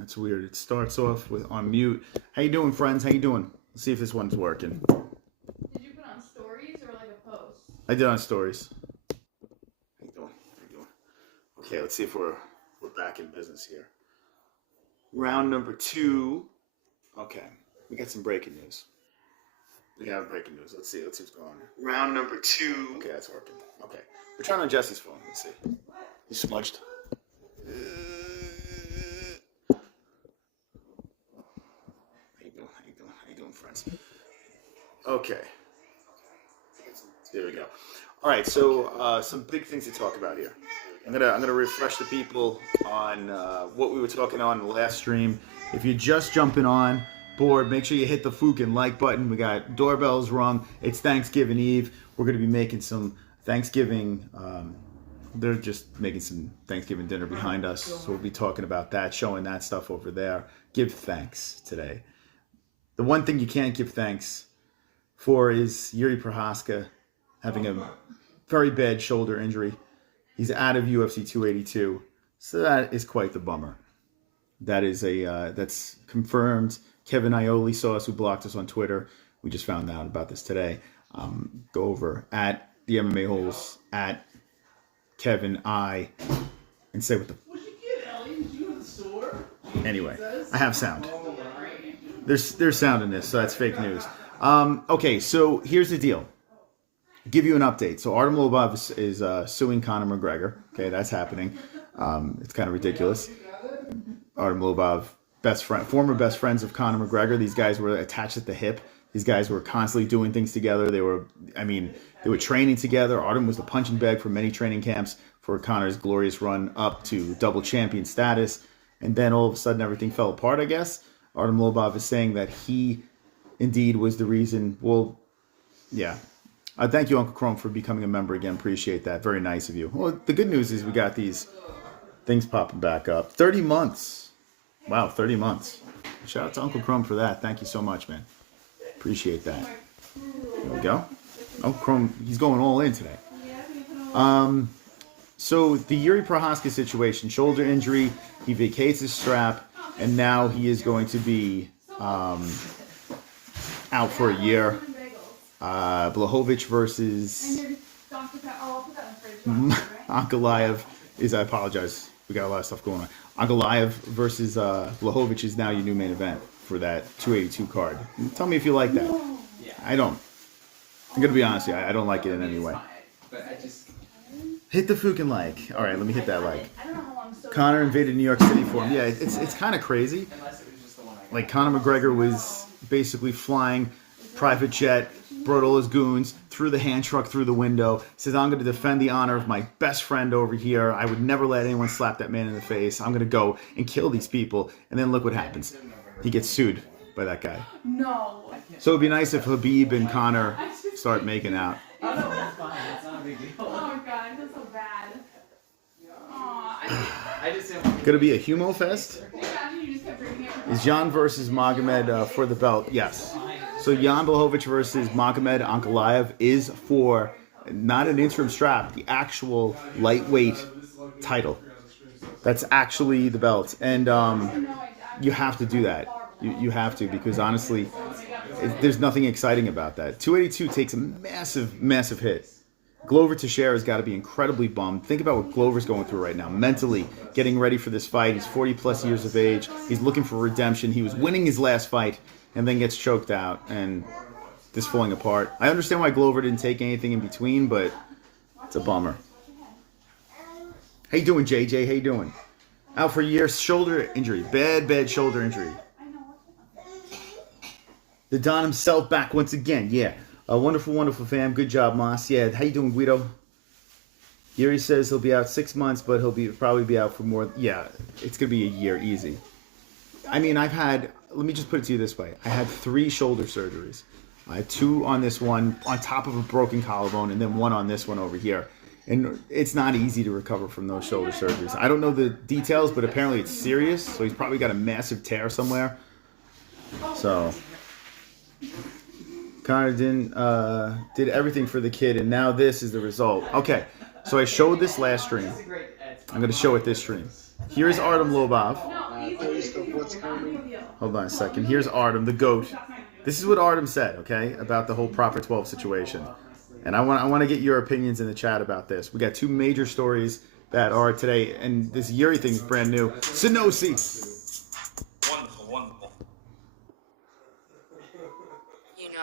That's weird. It starts off with on mute. How you doing, friends? How you doing? Let's see if this one's working. Did you put on stories or like a post? I did on stories. How you doing? How you doing? Okay, let's see if we're back in business here. Round number 2. Okay, we got some breaking news. We have breaking news. Let's see what's going on. Round number 2. Okay, that's working. Okay, we're trying on Jesse's phone. Let's see. He's smudged. How you doing? How you doing? How you doing, friends? Okay. There we go. All right, so some big things to talk about here. I'm gonna refresh the people on what we were talking on in the last stream. If you're just jumping on board, make sure you hit the fucking like button. We got doorbells rung. It's Thanksgiving Eve. We're gonna be making some Thanksgiving. They're just making some Thanksgiving dinner behind us, so we'll be talking about that, showing that stuff over there. Give thanks today. The one thing you can't give thanks for is Jiri Prochazka having a very bad shoulder injury. He's out of UFC 282, so that is quite the bummer. That is that's confirmed. Kevin Holland saw us, who blocked us on Twitter. We just found out about this today. Go over at the MMA-Holes at Kevin and say what the. What'd you get, Ellie? Did you go to the store? Anyway, I have sound. There's sound in this, so that's fake news. Okay, so here's the deal. Give you an update. So Artem Lobov is suing Conor McGregor. Okay, that's happening. It's kind of ridiculous. Artem Lobov, former best friends of Conor McGregor. These guys were attached at the hip. These guys were constantly doing things together. They were training together. Artem was the punching bag for many training camps for Conor's glorious run up to double champion status. And then all of a sudden everything fell apart, I guess. Artem Lobov is saying that he indeed was the reason. Well, yeah. Thank you, Uncle Chrome, for becoming a member again. Appreciate that. Very nice of you. Well, the good news is we got these things popping back up. 30 months. Wow, 30 months. Shout out to Uncle Chrome for that. Thank you so much, man. Appreciate that. There we go. Uncle Chrome, he's going all in today. So the Jiri Prochazka situation, shoulder injury, he vacates his strap, and now he is going to be out for a year. Blachowicz versus Ankalaev is, I apologize, we got a lot of stuff going on. Ankalaev versus Blachowicz is now your new main event for that 282 card. Tell me if you like that. I don't. I'm gonna be honest with you, I don't like it in any way. Hit the fucking like. All right, let me hit that like. Conor invaded New York City for him. Yeah, it's kind of crazy. Like Conor McGregor was basically flying private jet, brought all his goons, threw the hand truck through the window, says, I'm going to defend the honor of my best friend over here. I would never let anyone slap that man in the face. I'm going to go and kill these people. And then look what happens. He gets sued by that guy. No. So it'd be nice if Khabib and Conor start making out. Oh, no, it's fine. It's not a big deal. Oh, God, I feel so bad. I just didn't. Going to be a humo fest? Is Jan versus Magomed for the belt? Yes. So Jan Blachowicz versus Magomed Ankalaev is for not an interim strap, the actual lightweight title. That's actually the belt. And you have to do that. You have to, because honestly, there's nothing exciting about that. 282 takes a massive, massive hit. Glover Teixeira has got to be incredibly bummed. Think about what Glover's going through right now. Mentally, getting ready for this fight. He's 40 plus years of age. He's looking for redemption. He was winning his last fight and then gets choked out and this falling apart. I understand why Glover didn't take anything in between, but it's a bummer. How you doing, JJ? How you doing? Out for a year. Shoulder injury. Bad shoulder injury. The Don himself back once again. Yeah. Wonderful, wonderful fam. Good job, Moss. Yeah. How you doing, Guido? Yuri says he'll be out 6 months, but he'll probably be out for more. Yeah, it's going to be a year easy. I mean, let me just put it to you this way. I had 3 shoulder surgeries. I had 2 on this one, on top of a broken collarbone, and then 1 on this one over here. And it's not easy to recover from those shoulder surgeries. I don't know the details, but apparently it's serious. So he's probably got a massive tear somewhere. So Conor did everything for the kid, and now this is the result. Okay, so I showed this last stream. I'm going to show it this stream. Here's Artem Lobov. Taste of what's coming. Hold on a second. Here's Artem, the GOAT. This is what Artem said, okay, about the whole Proper 12 situation. And I want to get your opinions in the chat about this. We got two major stories that are today, and this Jiri thing is brand new. Sonosi. Wonderful, wonderful. You know,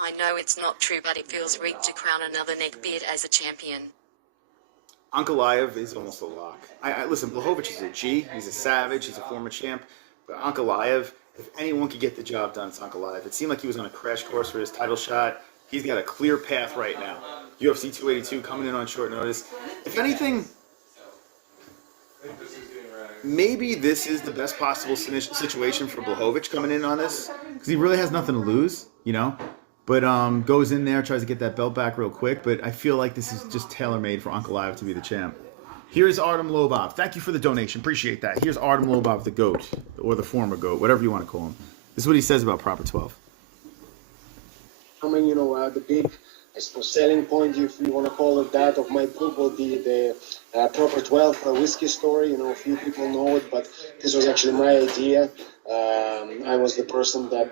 I know it's not true, but it feels rigged to crown another neckbeard as a champion. Ankalaev is almost a lock. Listen, Blachowicz is a G. He's a savage. He's a former champ. But Ankalaev, if anyone could get the job done, it's Ankalaev. It seemed like he was on a crash course for his title shot. He's got a clear path right now. UFC 282 coming in on short notice. If anything, maybe this is the best possible situation for Blachowicz coming in on this, because he really has nothing to lose, you know. But goes in there, tries to get that belt back real quick. But I feel like this is just tailor-made for Ankalaev to be the champ. Here's Artem Lobov. Thank you for the donation. Appreciate that. Here's Artem Lobov, the GOAT, or the former GOAT, whatever you want to call him. This is what he says about Proper 12. I mean, you know, the big, I suppose, selling point, if you want to call it that, of my book will be the Proper 12 whiskey story. You know, a few people know it, but this was actually my idea. I was the person that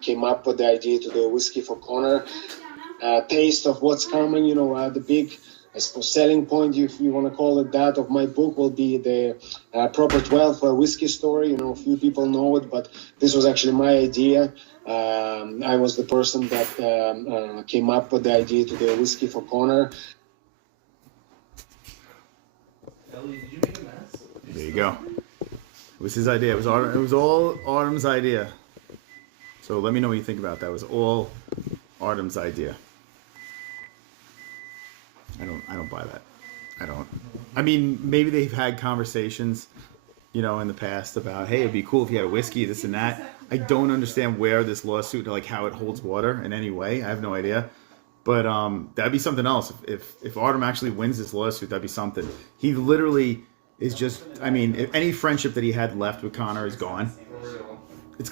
came up with the idea to do whiskey for Conor. Taste of what's coming, you know, the big, I suppose, selling point, if you want to call it that, of my book will be the Proper 12 whiskey story. You know, a few people know it, but this was actually my idea. I was the person that came up with the idea to do whiskey for Conor. Ellie, did you make a mess? There you go. It was his idea. It was all Artem's idea. So let me know what you think about that. It was all Artem's idea. I don't buy that. I don't. I mean, maybe they've had conversations, you know, in the past about, hey, it'd be cool if you had a whiskey, this and that. I don't understand where this lawsuit, like how it holds water in any way. I have no idea. But that'd be something else. If Artem actually wins this lawsuit, that'd be something. He literally is just, I mean, if any friendship that he had left with Conor is gone. It's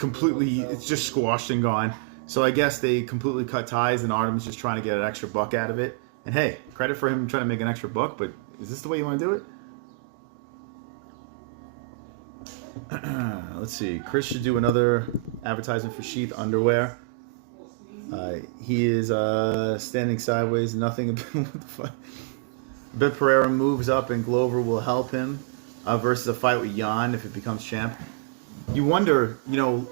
just squashed and gone. So I guess they completely cut ties, and Artem's just trying to get an extra buck out of it. And hey, credit for him trying to make an extra buck, but is this the way you want to do it? Let's see. Chris should do another advertisement for Sheath Underwear. He is standing sideways. Nothing. What the fuck? Bet Pereira moves up and Glover will help him versus a fight with Jan if it becomes champ. You wonder, you know,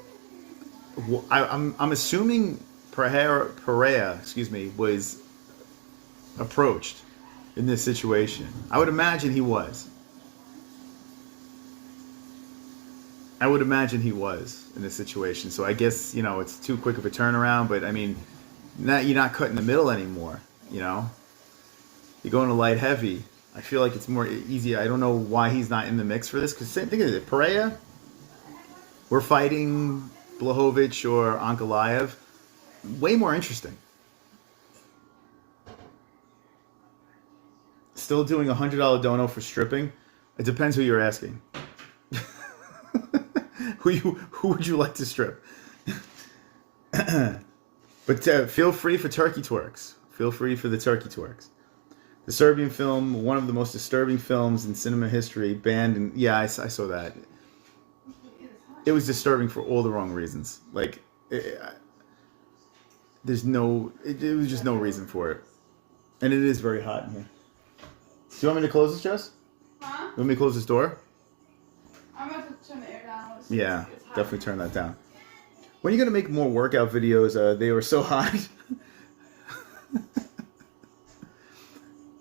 I'm assuming Pereira, was approached in this situation. I would imagine he was. In this situation. So I guess, you know, it's too quick of a turnaround, but I mean, you're not cutting the middle anymore, you know? You're going to light heavy. I feel like it's more easy. I don't know why he's not in the mix for this, because think of it, Pereira, we're fighting Blachowicz or Ankalaev. Way more interesting. Still doing a $100 dono for stripping. It depends who you're asking. Who would you like to strip? But feel free for turkey twerks. Feel free for the turkey twerks. The Serbian film, one of the most disturbing films in cinema history, banned. And yeah, I saw that. It was disturbing for all the wrong reasons. Like, there was just no reason for it. And it is very hot in here. Do you want me to close this, Jess? Huh? You want me to close this door? I'm about to turn the air down. Yeah, definitely turn that down. When are you going to make more workout videos? They were so hot.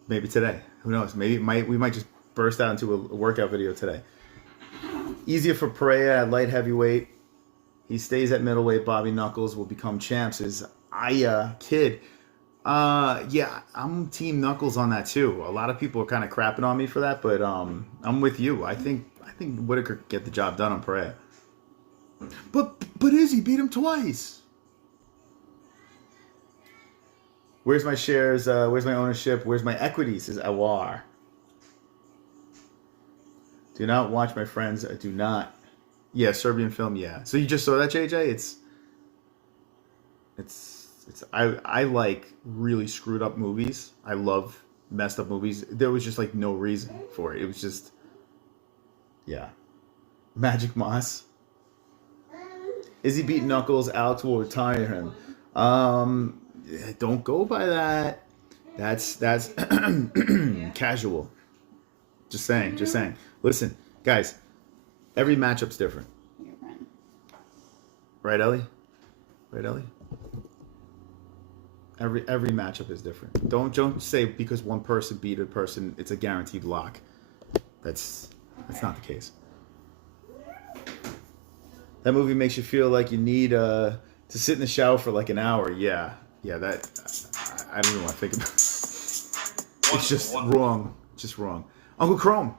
Maybe today. Who knows? Maybe we might just burst out into a workout video today. Easier for Pereira at light heavyweight. He stays at middleweight. Bobby Knuckles will become champs. Is Aya Kid? Yeah, I'm Team Knuckles on that too. A lot of people are kind of crapping on me for that, but I'm with you. I think Whitaker could get the job done on Pereira. But Izzy beat him twice. Where's my shares? Where's my ownership? Where's my equities? Is Awar. Do not watch, my friends. I do not. Yeah, Serbian film. Yeah. So you just saw that, JJ? I like really screwed up movies. I love messed up movies. There was just like no reason for it. It was just, yeah. Magic Moss. Izzy beat Knuckles. Alex will retire him. Don't go by that. That's casual. Just saying. Listen, guys, every matchup's different. Right, Ellie? Every matchup is different. Don't say because one person beat a person, it's a guaranteed lock. That's not the case. That movie makes you feel like you need to sit in the shower for like an hour. Yeah, that I don't even want to think about it. It's just wrong. Uncle Chrome.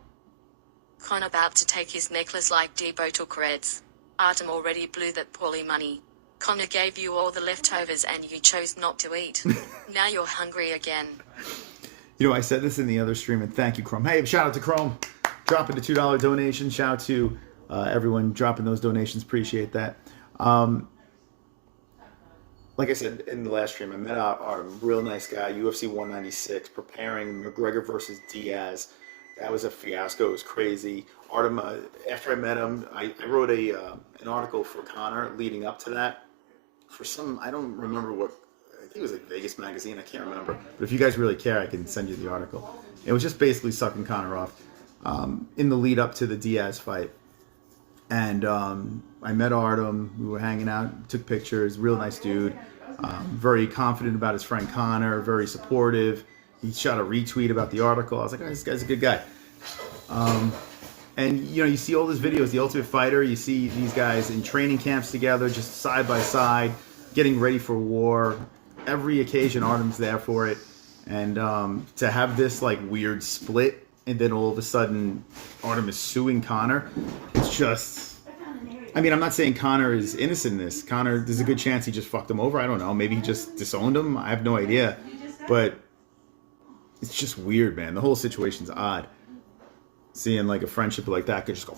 Con about to take his necklace like Debo took Reds. Artem already blew that poorly money. Connor gave you all the leftovers and you chose not to eat. Now you're hungry again. You know, I said this in the other stream, and thank you, Chrome. Hey, shout out to Chrome. Dropping the $2 donation. Shout out to everyone dropping those donations. Appreciate that. Like I said in the last stream, I met our real nice guy, UFC 196, preparing McGregor versus Diaz. That was a fiasco. It was crazy. Artem, after I met him, I wrote an article for Conor leading up to that. For some, I don't remember what, I think it was like Vegas Magazine, I can't remember. But if you guys really care, I can send you the article. It was just basically sucking Conor off in the lead up to the Diaz fight. And I met Artem, we were hanging out, took pictures, real nice dude. Very confident about his friend Conor, very supportive. He shot a retweet about the article. I was like, oh, this guy's a good guy. And, you know, you see all these videos, The Ultimate Fighter, you see these guys in training camps together, just side by side, getting ready for war. Every occasion, Artem's there for it. And to have this, like, weird split, and then all of a sudden, Artem is suing Conor, it's just... I mean, I'm not saying Conor is innocent in this. Conor, there's a good chance he just fucked him over. I don't know. Maybe he just disowned him. I have no idea. But it's just weird, man. The whole situation's odd. Seeing like a friendship like that could just go,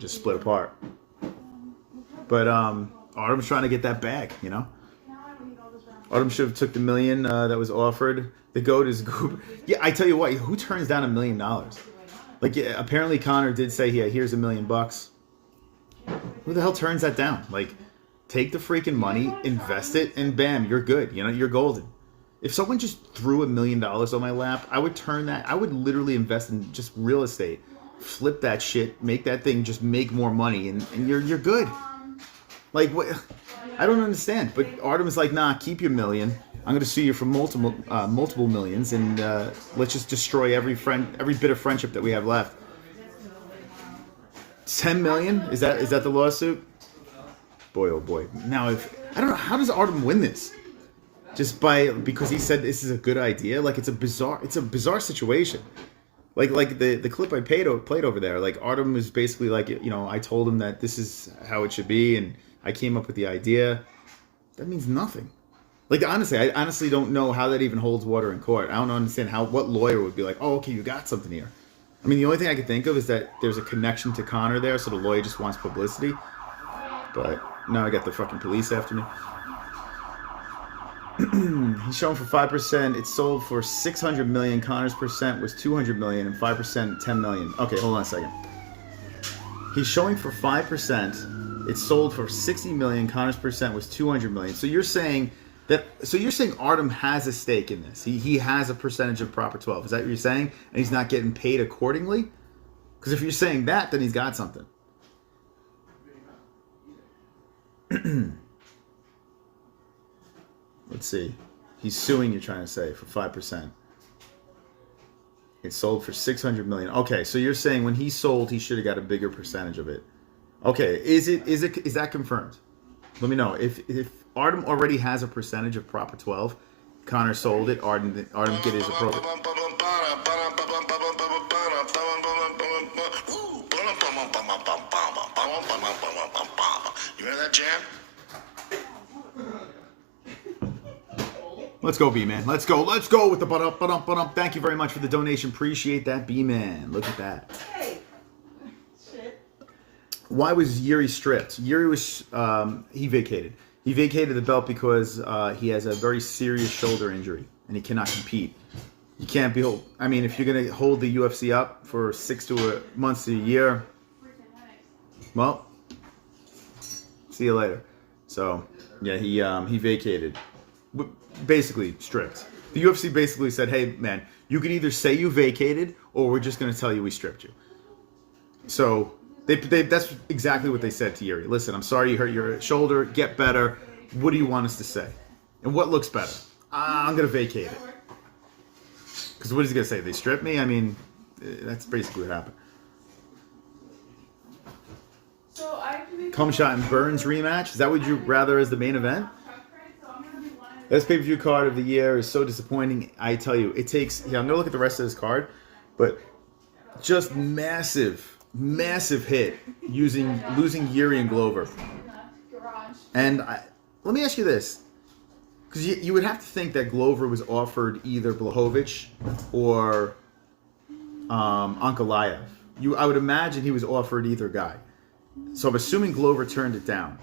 just split apart. But Artem's trying to get that bag, you know? Artem should have took the $1 million that was offered. The GOAT is Goober. Yeah, I tell you what, who turns down $1 million? Like, yeah, apparently Conor did say, yeah, here's $1 million. Who the hell turns that down? Like, take the freaking money, invest it, and bam, you're good. You know, you're golden. If someone just threw $1 million on my lap, I would turn that. I would literally invest in just real estate, flip that shit, make that thing just make more money, and you're good. Like, what? I don't understand. But Artem is like, nah, keep your $1 million. I'm gonna sue you for multiple millions, and let's just destroy every bit of friendship that we have left. 10 million? Is that the lawsuit? Boy, oh boy. Now, I don't know, how does Artem win this? Just because he said this is a good idea? Like, it's a bizarre situation. Like the clip I played over there, like Artem was basically like, you know, I told him that this is how it should be, and I came up with the idea. That means nothing. Like, honestly, I honestly don't know how that even holds water in court. I don't understand what lawyer would be like, oh, okay, you got something here. I mean, the only thing I can think of is that there's a connection to Conor there, so the lawyer just wants publicity. But now I got the fucking police after me. He's showing for 5%. It's sold for 600 million. Conor's percent was 200 million, and 5% 10 million. Okay, hold on a second. He's showing for 5%. It's sold for 60 million. Conor's percent was 200 million. So you're saying Artem has a stake in this. He has a percentage of Proper 12. Is that what you're saying? And he's not getting paid accordingly? Because if you're saying that, then he's got something. Let's see. He's suing, you're trying to say, for 5%. It sold for 600 million. Okay, so you're saying when he sold, he should have got a bigger percentage of it. Okay, is that confirmed? Let me know. If Artem already has a percentage of Proper 12, Conor sold it, Artem get his appropriate. You hear that jam? Let's go, B-Man. Let's go with the but-up. Thank you very much for the donation. Appreciate that, B-Man. Look at that. Hey. Shit. Why was Jiri stripped? Jiri was, he vacated. He vacated the belt because he has a very serious shoulder injury and he cannot compete. You can't be. I mean, if you're gonna hold the UFC up for 6 months to a year, well, see you later. So yeah, he vacated. Basically stripped. The UFC basically said, "Hey man, you can either say you vacated, or we're just gonna tell you we stripped you." So that's exactly what they said to Jiri. Listen, I'm sorry you hurt your shoulder. Get better. What do you want us to say? And what looks better? I'm gonna vacate it. Because what is he gonna say? They stripped me? I mean, that's basically what happened. Cumshot and Burns rematch. Is that what you'd rather as the main event? Best pay-per-view card of the year is so disappointing. I tell you, it takes. Yeah, I'm gonna look at the rest of this card, but just massive hit losing Jiri and Glover. And let me ask you this, because you would have to think that Glover was offered either Blachowicz or Ankalaev. I would imagine he was offered either guy. So I'm assuming Glover turned it down.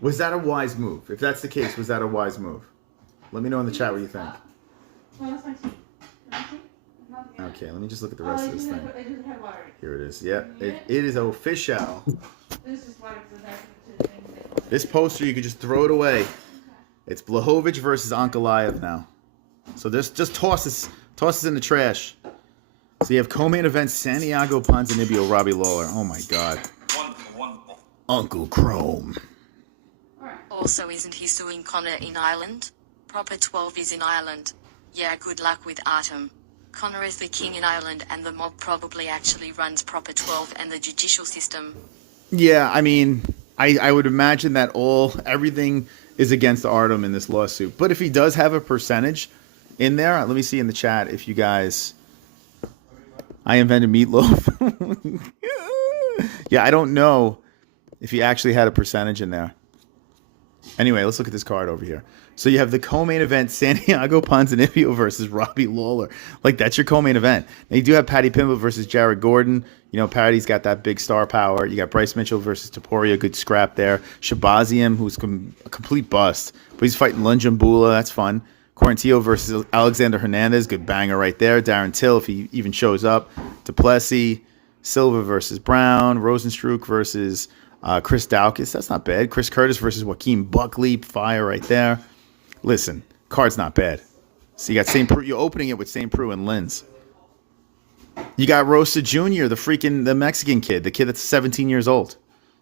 Was that a wise move? If that's the case, was that a wise move? Let me know in the chat what you think. Okay, let me just look at the rest of this thing. Here it is. Yeah, it is official. This poster, you can just throw it away. It's Blachowicz versus Ankalaev now. So just toss this in the trash. So you have co-main event Santiago Ponzinibbio, Robbie Lawler. Oh my God. Uncle Chrome. Also, isn't he suing Conor in Ireland? Proper 12 is in Ireland. Yeah, good luck with Artem. Conor is the king in Ireland, and the mob probably actually runs Proper 12 and the judicial system. Yeah, I mean, I would imagine that everything is against Artem in this lawsuit. But if he does have a percentage in there, let me see in the chat if you guys... I invented meatloaf. Yeah, I don't know if he actually had a percentage in there. Anyway, let's look at this card over here. So you have the co-main event, Santiago Ponzinibbio versus Robbie Lawler. Like, that's your co-main event. Now, you do have Paddy Pimblett versus Jared Gordon. You know, Paddy's got that big star power. You got Bryce Mitchell versus Topuria. Good scrap there. Shabazian, who's a complete bust. But he's fighting Lunjambula. That's fun. Quarantillo versus Alexander Hernandez. Good banger right there. Darren Till, if he even shows up. Duplessis. Silva versus Brown. Rosenstruck versus Chris Daukaus. That's not bad. Chris Curtis versus Joaquin Buckley. Fire right there. Listen, card's not bad. So you got St. Preux. You're opening it with St. Preux and Linz. You got Rosa Jr., the Mexican kid, the kid that's 17 years old.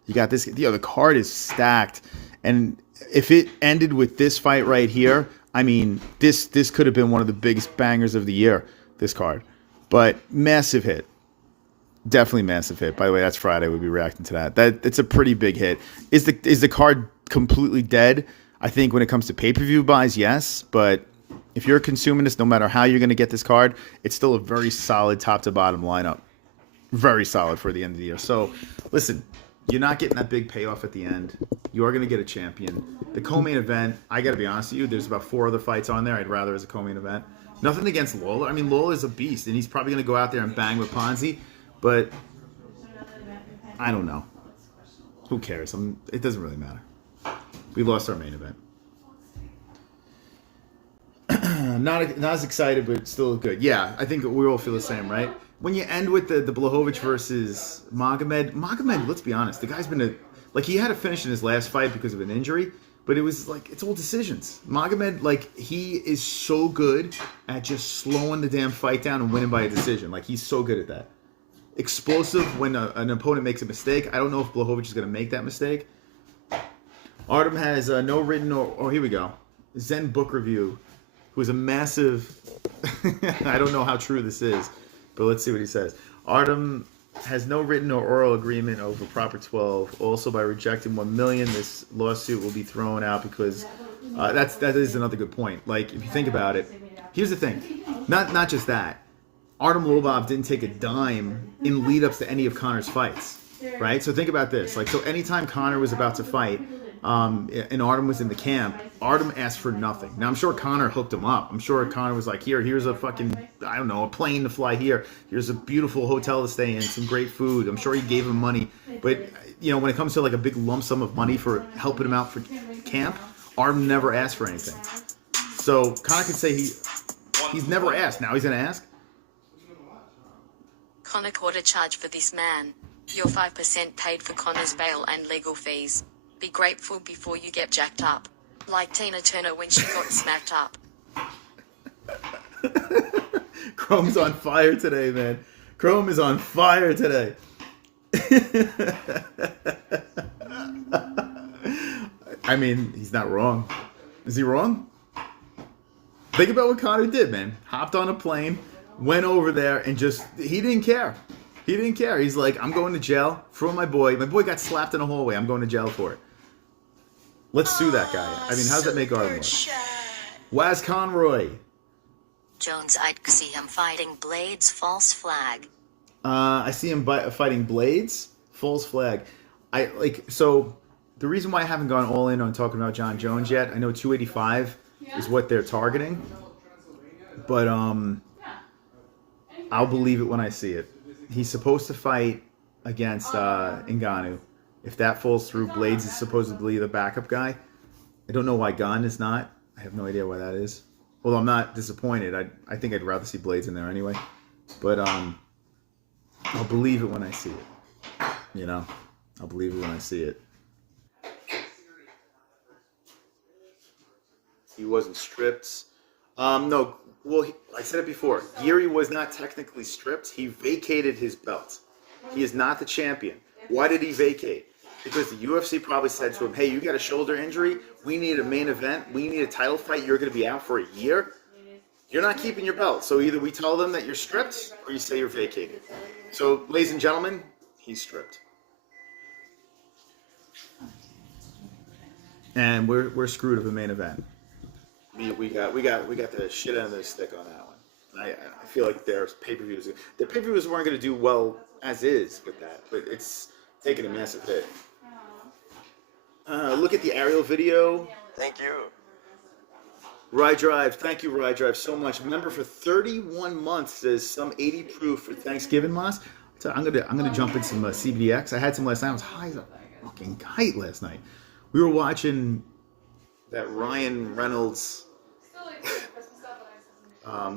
You got this. The card is stacked. And if it ended with this fight right here, I mean, this could have been one of the biggest bangers of the year, this card. But massive hit. Definitely massive hit. By the way, that's Friday. We'll be reacting to that. It's a pretty big hit. Is the card completely dead? I think when it comes to pay-per-view buys, yes. But if you're consuming this, no matter how you're going to get this card, it's still a very solid top-to-bottom lineup. Very solid for the end of the year. So, listen, you're not getting that big payoff at the end. You are going to get a champion. The co-main event, I got to be honest with you, there's about 4 other fights on there I'd rather as a co-main event. Nothing against Lawler. I mean, Lawler is a beast, and he's probably going to go out there and bang with Ponzi. But I don't know. Who cares? It doesn't really matter. We lost our main event. Not as excited, but still good. Yeah, I think we all feel the same, right? When you end with the Blachowicz versus Magomed, let's be honest, the guy's been he had to finish in his last fight because of an injury, but it was it's all decisions. Magomed, he is so good at just slowing the damn fight down and winning by a decision. He's so good at that. Explosive when an opponent makes a mistake. I don't know if Blachowicz is going to make that mistake. Artem has no written or here we go. Zen Book Review, who's a massive... I don't know how true this is, but let's see what he says. Artem has no written or oral agreement over Proper 12. Also, by rejecting $1 million, this lawsuit will be thrown out because that is another good point. If you think about it, here's the thing. Not just that. Artem Lobov didn't take a dime in lead-ups to any of Conor's fights, right? So think about this. So anytime Conor was about to fight, and Artem was in the camp, Artem asked for nothing. Now, I'm sure Conor hooked him up. I'm sure Conor was like, here's a fucking, I don't know, a plane to fly here. Here's a beautiful hotel to stay in, some great food. I'm sure he gave him money. But, when it comes to a big lump sum of money for helping him out for camp, Artem never asked for anything. So Conor could say He's never asked. Now he's gonna ask. Conor caught a charge for this man. You're 5% paid for Conor's bail and legal fees. Be grateful before you get jacked up. Like Tina Turner when she got smacked up. Chrome's on fire today, man. Chrome is on fire today. I mean, he's not wrong. Is he wrong? Think about what Conor did, man. Hopped on a plane, went over there, and just, he didn't care. He didn't care. He's like, I'm going to jail for my boy. My boy got slapped in a hallway. I'm going to jail for it. Let's sue that guy. I mean, how's that make our look? Waz Conroy. Jones, I'd see him fighting Blades, false flag. I see him fighting Blades, false flag. So the reason why I haven't gone all in on talking about John Jones yet, I know 285 is what they're targeting, but I'll believe it when I see it. He's supposed to fight against Ngannou. If that falls through, Blades is supposedly the backup guy. I don't know why Gunn is not. I have no idea why that is. Well, I'm not disappointed. I think I'd rather see Blades in there anyway. But I'll believe it when I see it. You know? I'll believe it when I see it. He wasn't stripped. No. Well, I said it before. Jiri was not technically stripped. He vacated his belt. He is not the champion. Why did he vacate? Because the UFC probably said to him, hey, you got a shoulder injury. We need a main event. We need a title fight. You're going to be out for a year. You're not keeping your belt. So either we tell them that you're stripped or you say you're vacated. So, ladies and gentlemen, he's stripped. And we're screwed of a main event. We got the shit out of the stick on that one. I feel like there's pay-per-views. The pay-per-views weren't going to do well as is with that, but it's taking a massive hit. Look at the ARIEL video. Thank you. Rye Drive, thank you, Rye Drive, so much. Remember, for 31 months, there's some 80 proof for Thanksgiving, Moss. So I'm gonna jump in some CBDX. I had some last night. I was high as a fucking kite last night. We were watching that Ryan Reynolds,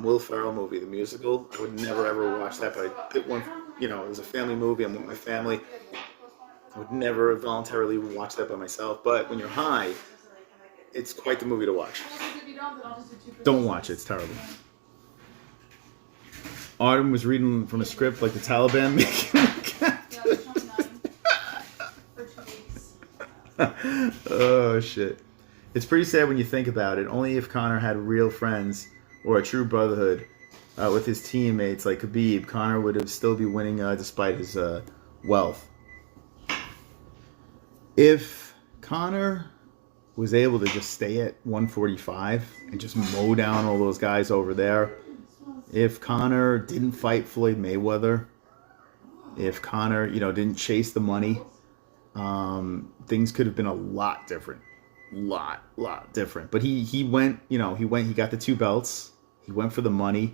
Will Ferrell movie, the musical. I would never ever watch that, but I picked one. You know, it was a family movie. I'm with my family. I would never voluntarily watch that by myself. But when you're high, it's quite the movie to watch. Don't watch it. It's terrible. Artem was reading from a script like the Taliban making Oh, shit. It's pretty sad when you think about it. Only if Conor had real friends or a true brotherhood with his teammates like Khabib, Conor would have still be winning despite his wealth. If Conor was able to just stay at 145 and just mow down all those guys over there, if Conor didn't fight Floyd Mayweather, if Conor, didn't chase the money, things could have been a lot different. Lot different. But he went, he got the 2 belts. He went for the money.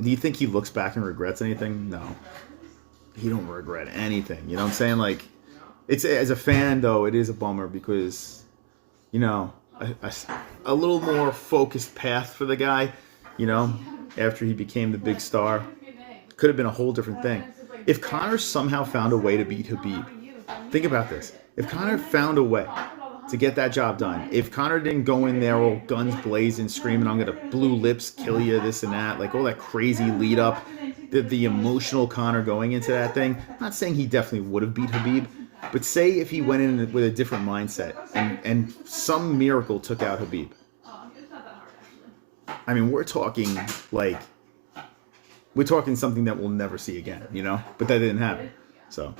Do you think he looks back and regrets anything? No. He don't regret anything. You know what I'm saying? Like, it's, as a fan, though, it is a bummer because, a little more focused path for the guy, after he became the big star, could have been a whole different thing. If Conor somehow found a way to beat Khabib, think about this. If Conor found a way to get that job done, if Conor didn't go in there all guns blazing, screaming, I'm going to blue lips kill you, this and that, like all that crazy lead up, the emotional Conor going into that thing, I'm not saying he definitely would have beat Khabib, but say if he went in with a different mindset and some miracle took out Khabib. I mean, we're talking something that we'll never see again, but that didn't happen. So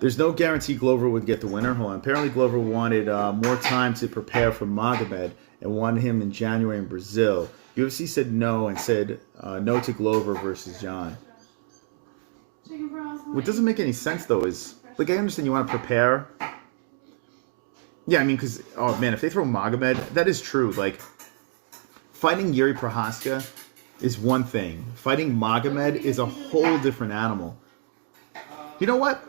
there's no guarantee Glover would get the winner. Hold on. Apparently Glover wanted more time to prepare for Magomed and wanted him in January in Brazil. UFC said no and said no to Glover versus John. What doesn't make any sense, though, is, I understand you want to prepare. Yeah, I mean, because, oh, man, if they throw Magomed, that is true. Fighting Jiri Prochazka is one thing. Fighting Magomed is a whole different animal. You know what?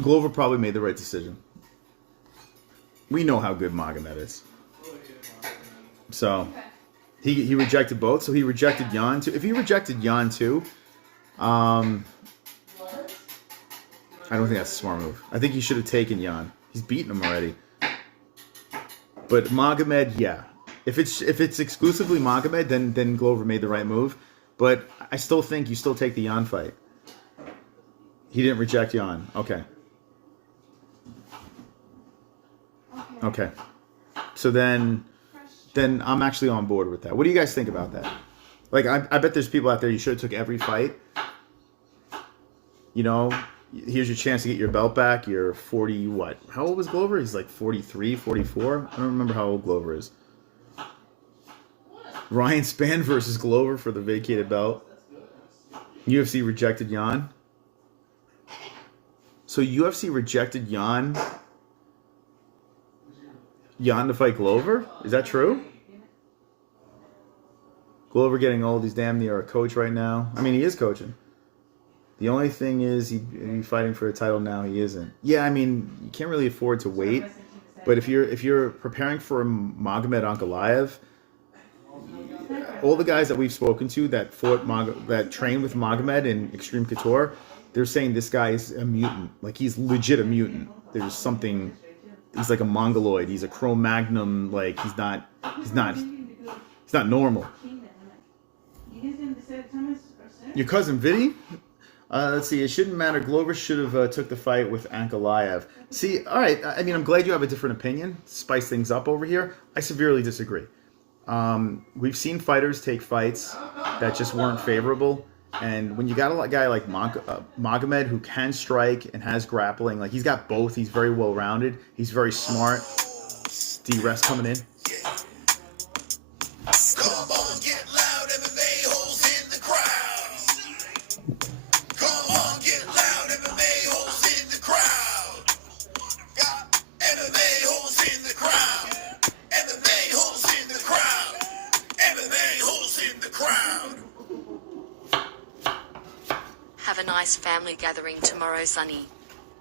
Glover probably made the right decision. We know how good Magomed is. So he rejected both. So he rejected Jan too. If he rejected Jan too, I don't think that's a smart move. I think he should have taken Jan. He's beaten him already. But Magomed, yeah. If it's exclusively Magomed, then Glover made the right move. But I still think you still take the Jan fight. He didn't reject Jan. Okay. Okay. So then I'm actually on board with that. What do you guys think about that? Like, I bet there's people out there, you should have took every fight. You know, here's your chance to get your belt back. You're 40, what? How old was Glover? He's like 43, 44? I don't remember how old Glover is. Ryan Spann versus Glover for the vacated belt. UFC rejected Jan. So UFC rejected Jan to fight Glover? Is that true? Glover getting old. He's damn near a coach right now. I mean, he is coaching. The only thing is he's fighting for a title now. He isn't. Yeah, I mean, you can't really afford to wait. But if you're preparing for Magomed Ankalaev, all the guys that we've spoken to that that train with Magomed in Extreme Couture, they're saying this guy is a mutant. Like, he's legit a mutant. There's something. He's like a mongoloid. He's a Cro-Magnon. Like, he's not normal. Your cousin Vinny? Let's see. It shouldn't matter. Glover should have took the fight with Ankalaev. See, all right. I mean, I'm glad you have a different opinion. Spice things up over here. I severely disagree. We've seen fighters take fights that just weren't favorable. And when you got a guy like Magomed who can strike and has grappling, like, he's got both. He's very well rounded. He's very smart. D-Rest coming in. Come on, get loud, MMA-Holes in the crowd. Come on, get loud, MMA-Holes in the crowd. Got MMA-Holes in the crowd. MMA-Holes in the crowd. MMA-Holes in the crowd. Have a nice family gathering tomorrow, Sonny.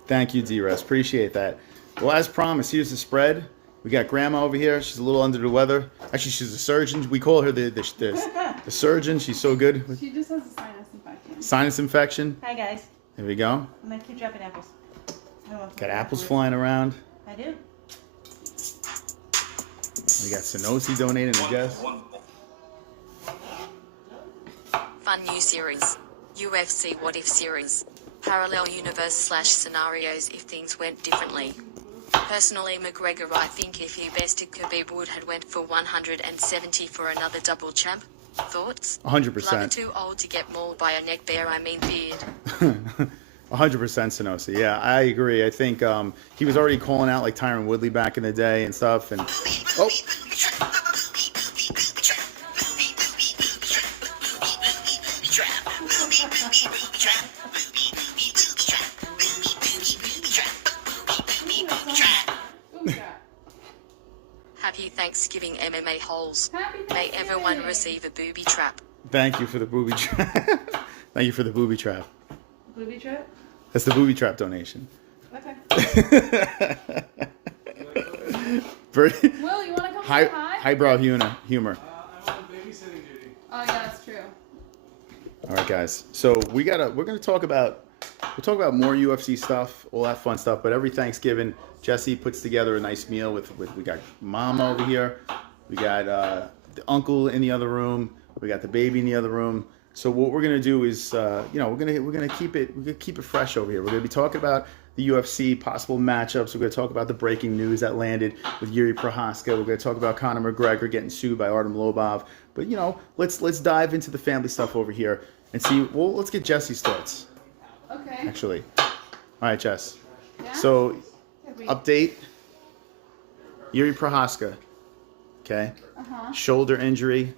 Thank you, D-Rest. Appreciate that. Well, as promised, here's the spread. We got Grandma over here. She's a little under the weather. Actually, she's a surgeon. We call her the surgeon. She's so good. She just has a sinus infection. Sinus infection. Hi, guys. There we go. I'm going to keep dropping apples. I don't want to Got apples flying around. I do. We got Sanosi donating to Jess. Fun new series. UFC What If series. Parallel universe / scenarios if things went differently. Personally, McGregor, I think if he bested Khabib would have went for 170 for another double champ. Thoughts? 100%. Lover too old to get mauled by a neck bear, I mean beard. 100% Sanosi. Yeah, I agree. I think he was already calling out like Tyron Woodley back in the day and stuff. And oh. Happy Thanksgiving, MMA-Holes. Happy May Thanksgiving. everyone receive a booby trap. Thank you for the booby trap. Thank you for the booby trap. Booby trap? That's the booby trap donation. Okay. Very Will, you want to come say hi? highbrow humor. I'm on babysitting duty. Oh, yeah, that's true. All right, guys. So we're gonna talk about more UFC stuff, all that fun stuff. But every Thanksgiving, Jesse puts together a nice meal with we got Mama over here, we got the uncle in the other room, we got the baby in the other room. So what we're gonna do is, we're gonna keep it fresh over here. We're gonna be talking about the UFC possible matchups. We're gonna talk about the breaking news that landed with Jiri Prochazka. We're gonna talk about Conor McGregor getting sued by Artem Lobov. But let's dive into the family stuff over here and see. Well, let's get Jesse's thoughts. Okay. Actually, all right, Jess. Yeah? So, Have we- update. Jiri Prochazka. Okay. Uh-huh. Shoulder injury.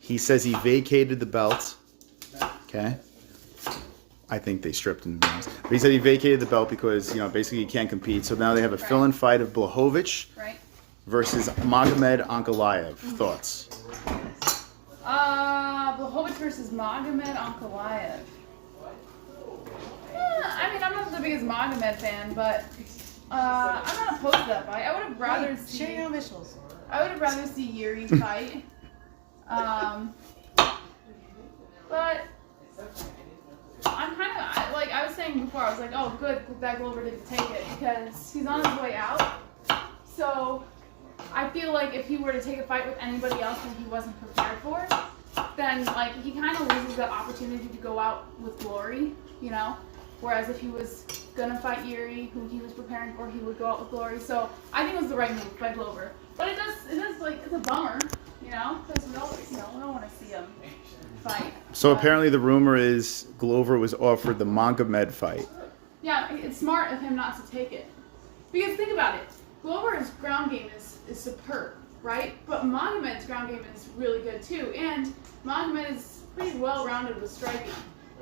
He says he vacated the belt. Okay. I think they stripped him. But he said he vacated the belt because basically he can't compete. So now they have a fill-in fight of Blachowicz Right. versus Magomed Ankalaev. Thoughts? Blachowicz versus Magomed Ankalaev. I mean, I'm not the biggest Magomed fan, but I'm not opposed to that fight. I would have rather Share your seen. visuals. I would have rather see Jiri fight. But I'm kind of like I was saying before. I was like, oh, good that Glover didn't take it because he's on his way out. So I feel like if he were to take a fight with anybody else that he wasn't prepared for, then like he kind of loses the opportunity to go out with glory, you know. Whereas if he was gonna fight Jiri, who he was preparing for, he would go out with glory. So I think it was the right move by Glover. But it does like it's a bummer, you know, because we don't want to see him fight. So apparently the rumor is Glover was offered the Magomed fight. Yeah, it's smart of him not to take it. Because think about it, Glover's ground game is superb, right? But Magomed's ground game is really good too, and Magomed is pretty well-rounded with striking.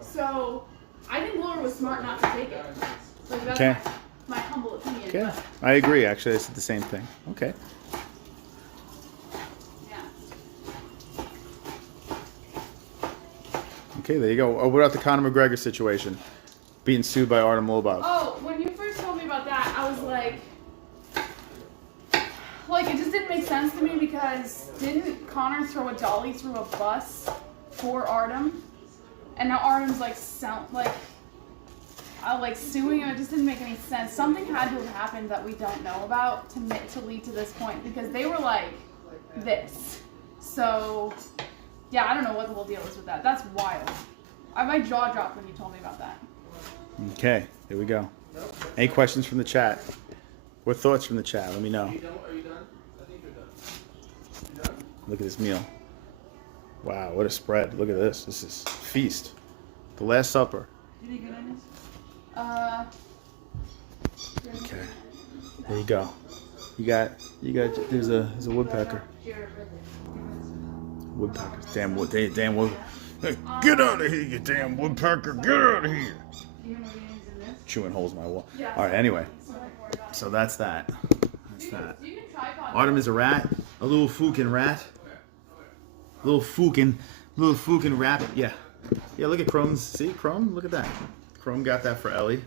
So I think Glover was smart not to take it. Like, that's Okay. my humble opinion. Okay, But, I agree. Actually, I said the same thing. Okay. yeah. Okay, there you go. Oh, what about the Conor McGregor situation? Being sued by Artem Lobov. Oh, when you first told me about that, I was like, it just didn't make sense to me because didn't Conor throw a dolly through a bus for Artem? And now Artem's like suing him. It just didn't make any sense. Something had to have happened that we don't know about to lead to this point because they were like this. So yeah, I don't know what the whole deal is with that. That's wild. My jaw dropped when you told me about that. Okay, here we go. Any questions from the chat? What thoughts from the chat? Let me know. Are you done? I think you're done. You done? Look at this meal. Wow, what a spread. Look at this. This is feast. The Last Supper. Okay. There you go. You got there's a woodpecker. Woodpecker. Damn wood. Hey, get out of here, you damn woodpecker. Get out of here. Chewing holes in my wall. All right, anyway. So that's that. That's that. Artem is a rat. A little fucking rat. Little fucking rat. Yeah. Yeah, look at Chrome's. See, Chrome? Look at that. Chrome got that for Ellie.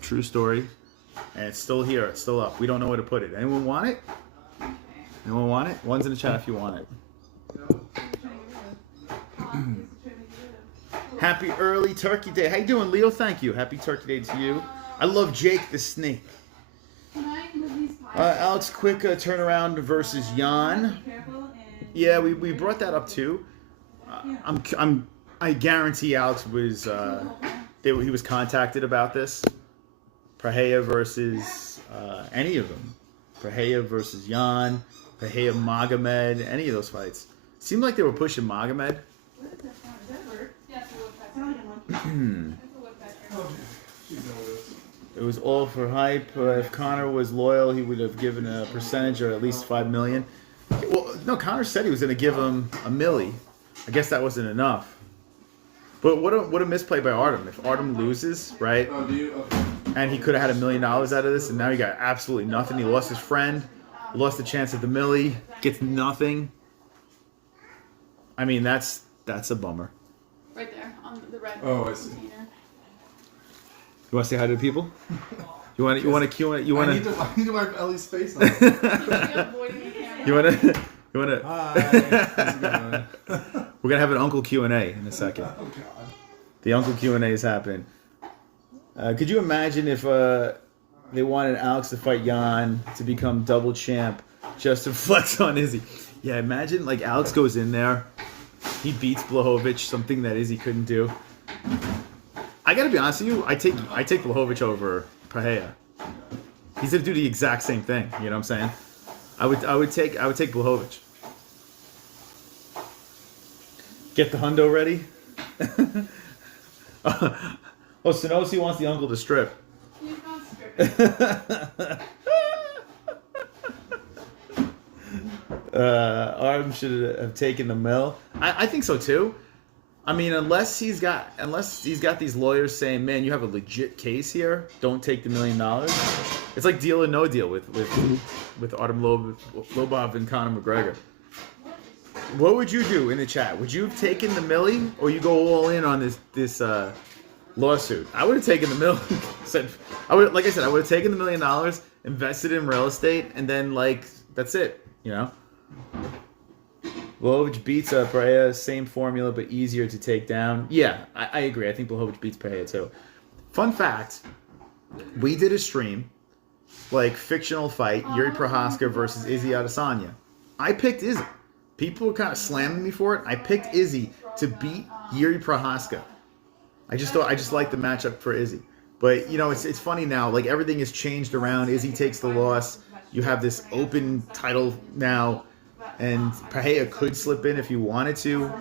True story. And it's still here. It's still up. We don't know where to put it. Anyone want it? Anyone want it? One's in the chat if you want it. Happy early Turkey Day. How you doing, Leo? Thank you. Happy Turkey Day to you. I love Jake the Snake. Alex, quick turnaround versus Jan. Yeah, we brought that up too. I guarantee Alex was he was contacted about this. Pereira versus any of them. Pereira versus Jan. Pereira Magomed. Any of those fights. Seemed like they were pushing Magomed. It was all for hype. If Conor was loyal, he would have given a percentage or at least $5 million. Well, no, Conor said he was going to give him $1 million. I guess that wasn't enough. But what a misplay by Artem. If Artem loses, right? Oh, do you? Okay. And he could have had $1 million out of this, and now he got absolutely nothing. He lost his friend, lost the chance at the milli, gets nothing. I mean, that's a bummer. Right there on the red. Oh, I see. container. You want to say hi to the people? You want to Q and you want I need to wipe Ellie's face off. You're avoiding the camera. You want to Hi. How's it going? We're gonna have an Uncle Q&A in a second. Oh God. The Uncle Q&A is happening. Could you imagine if they wanted Alex to fight Jan to become double champ just to flex on Izzy? Yeah, imagine like Alex goes in there, he beats Blachowicz, something that Izzy couldn't do. I gotta be honest with you, I take Blachowicz over Pereira. He's gonna do the exact same thing. You know what I'm saying? I would take Blachowicz. Get the hundo ready. Oh, Sonosi wants the uncle to strip. He's not stripping. Artem should have taken the mill. I think so too. I mean, unless he's got these lawyers saying, "Man, you have a legit case here. Don't take the $1 million." It's like Deal or No Deal with Artem Lobov and Conor McGregor. What would you do in the chat? Would you have taken the milli, or you go all in on this lawsuit? I would have taken the mill. I would have taken the $1 million, invested in real estate, and then that's it. You know? Blachowicz beats Pereira, same formula, but easier to take down. Yeah, I agree. I think Blachowicz beats Pereira too. Fun fact, we did a stream, like fictional fight, Jiri Prochazka versus Izzy Adesanya. I picked Izzy. People were kind of slamming me for it. I picked Izzy to beat Jiri Prochazka. I just liked the matchup for Izzy. But, you know, it's funny now. Like, everything has changed around. Izzy takes the loss. You have this open title now. And Pereira could slip in if he wanted to.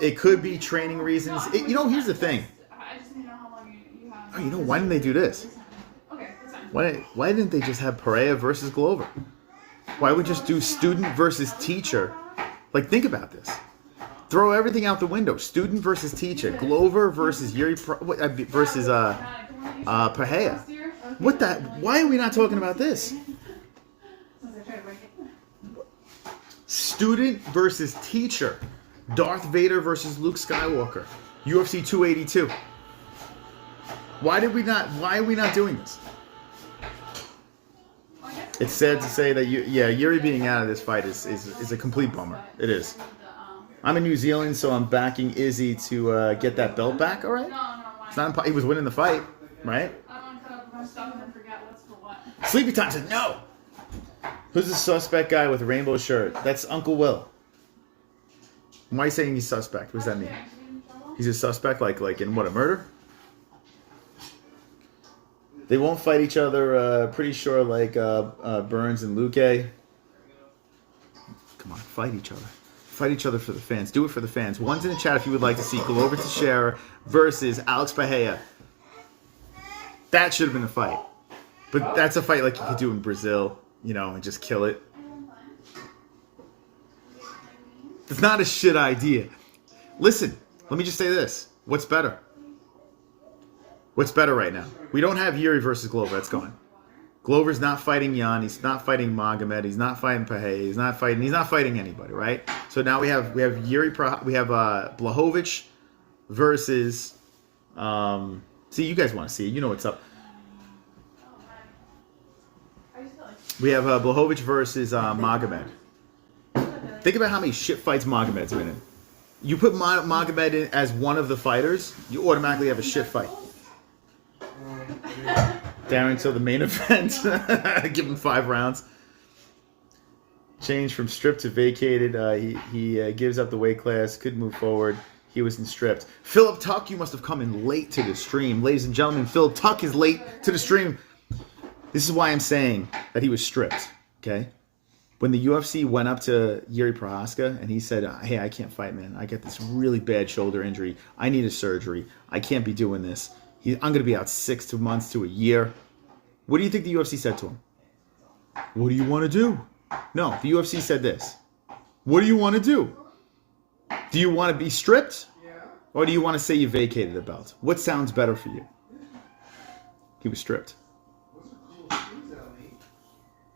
It could be training reasons. You know, here's the thing. Oh, you know, why didn't they do this? Why didn't they just have Pereira versus Glover? Why would just do student versus teacher? Like, think about this. Throw everything out the window. Student versus teacher. Glover versus versus Pereira. What that? Why are we not talking about this? Student versus teacher. Darth Vader versus Luke Skywalker. UFC 282. Why are we not doing this? It's sad to say that Jiri being out of this fight is a complete bummer. It is. I'm in New Zealand, so I'm backing Izzy to get that belt back. All right. It's not. He was winning the fight, right? Sleepy Time said no. Who's the suspect guy with a rainbow shirt? That's Uncle Will. Why are you saying he's suspect? What does that mean? He's a suspect, like in what, a murder? They won't fight each other. Pretty sure, like Burns and Luque. Come on, fight each other. Fight each other for the fans. Do it for the fans. One's in the chat if you would like to see Glover Teixeira versus Alex Pereira. That should have been a fight. But that's a fight like you could do in Brazil, you know, and just kill it. It's not a shit idea. Listen, let me just say this. What's better? What's better right now? We don't have Jiri versus Glover. That's gone. Glover's not fighting Jan. He's not fighting Magomed. He's not fighting Pereira. He's not fighting anybody, right? So now we have Jiri. We have Blachowicz versus. See, you guys want to see it. You know what's up. We have Blachowicz versus Magomed. Think about how many shit fights Magomed's been in. You put Magomed in as one of the fighters, you automatically have a shit fight. Down until the main event. Give him 5 rounds. Changed from stripped to vacated. He gives up the weight class. Could move forward. He was in stripped. Philip Tuck, you must have come in late to the stream. Ladies and gentlemen, Philip Tuck is late to the stream. This is why I'm saying that he was stripped. Okay? When the UFC went up to Jiri Prochazka and he said, hey, I can't fight, man. I got this really bad shoulder injury. I need a surgery. I can't be doing this. I'm going to be out 6 months to a year. What do you think the UFC said to him? What do you want to do? No, the UFC said this. What do you want to do? Do you want to be stripped? Or do you want to say you vacated the belt? What sounds better for you? He was stripped.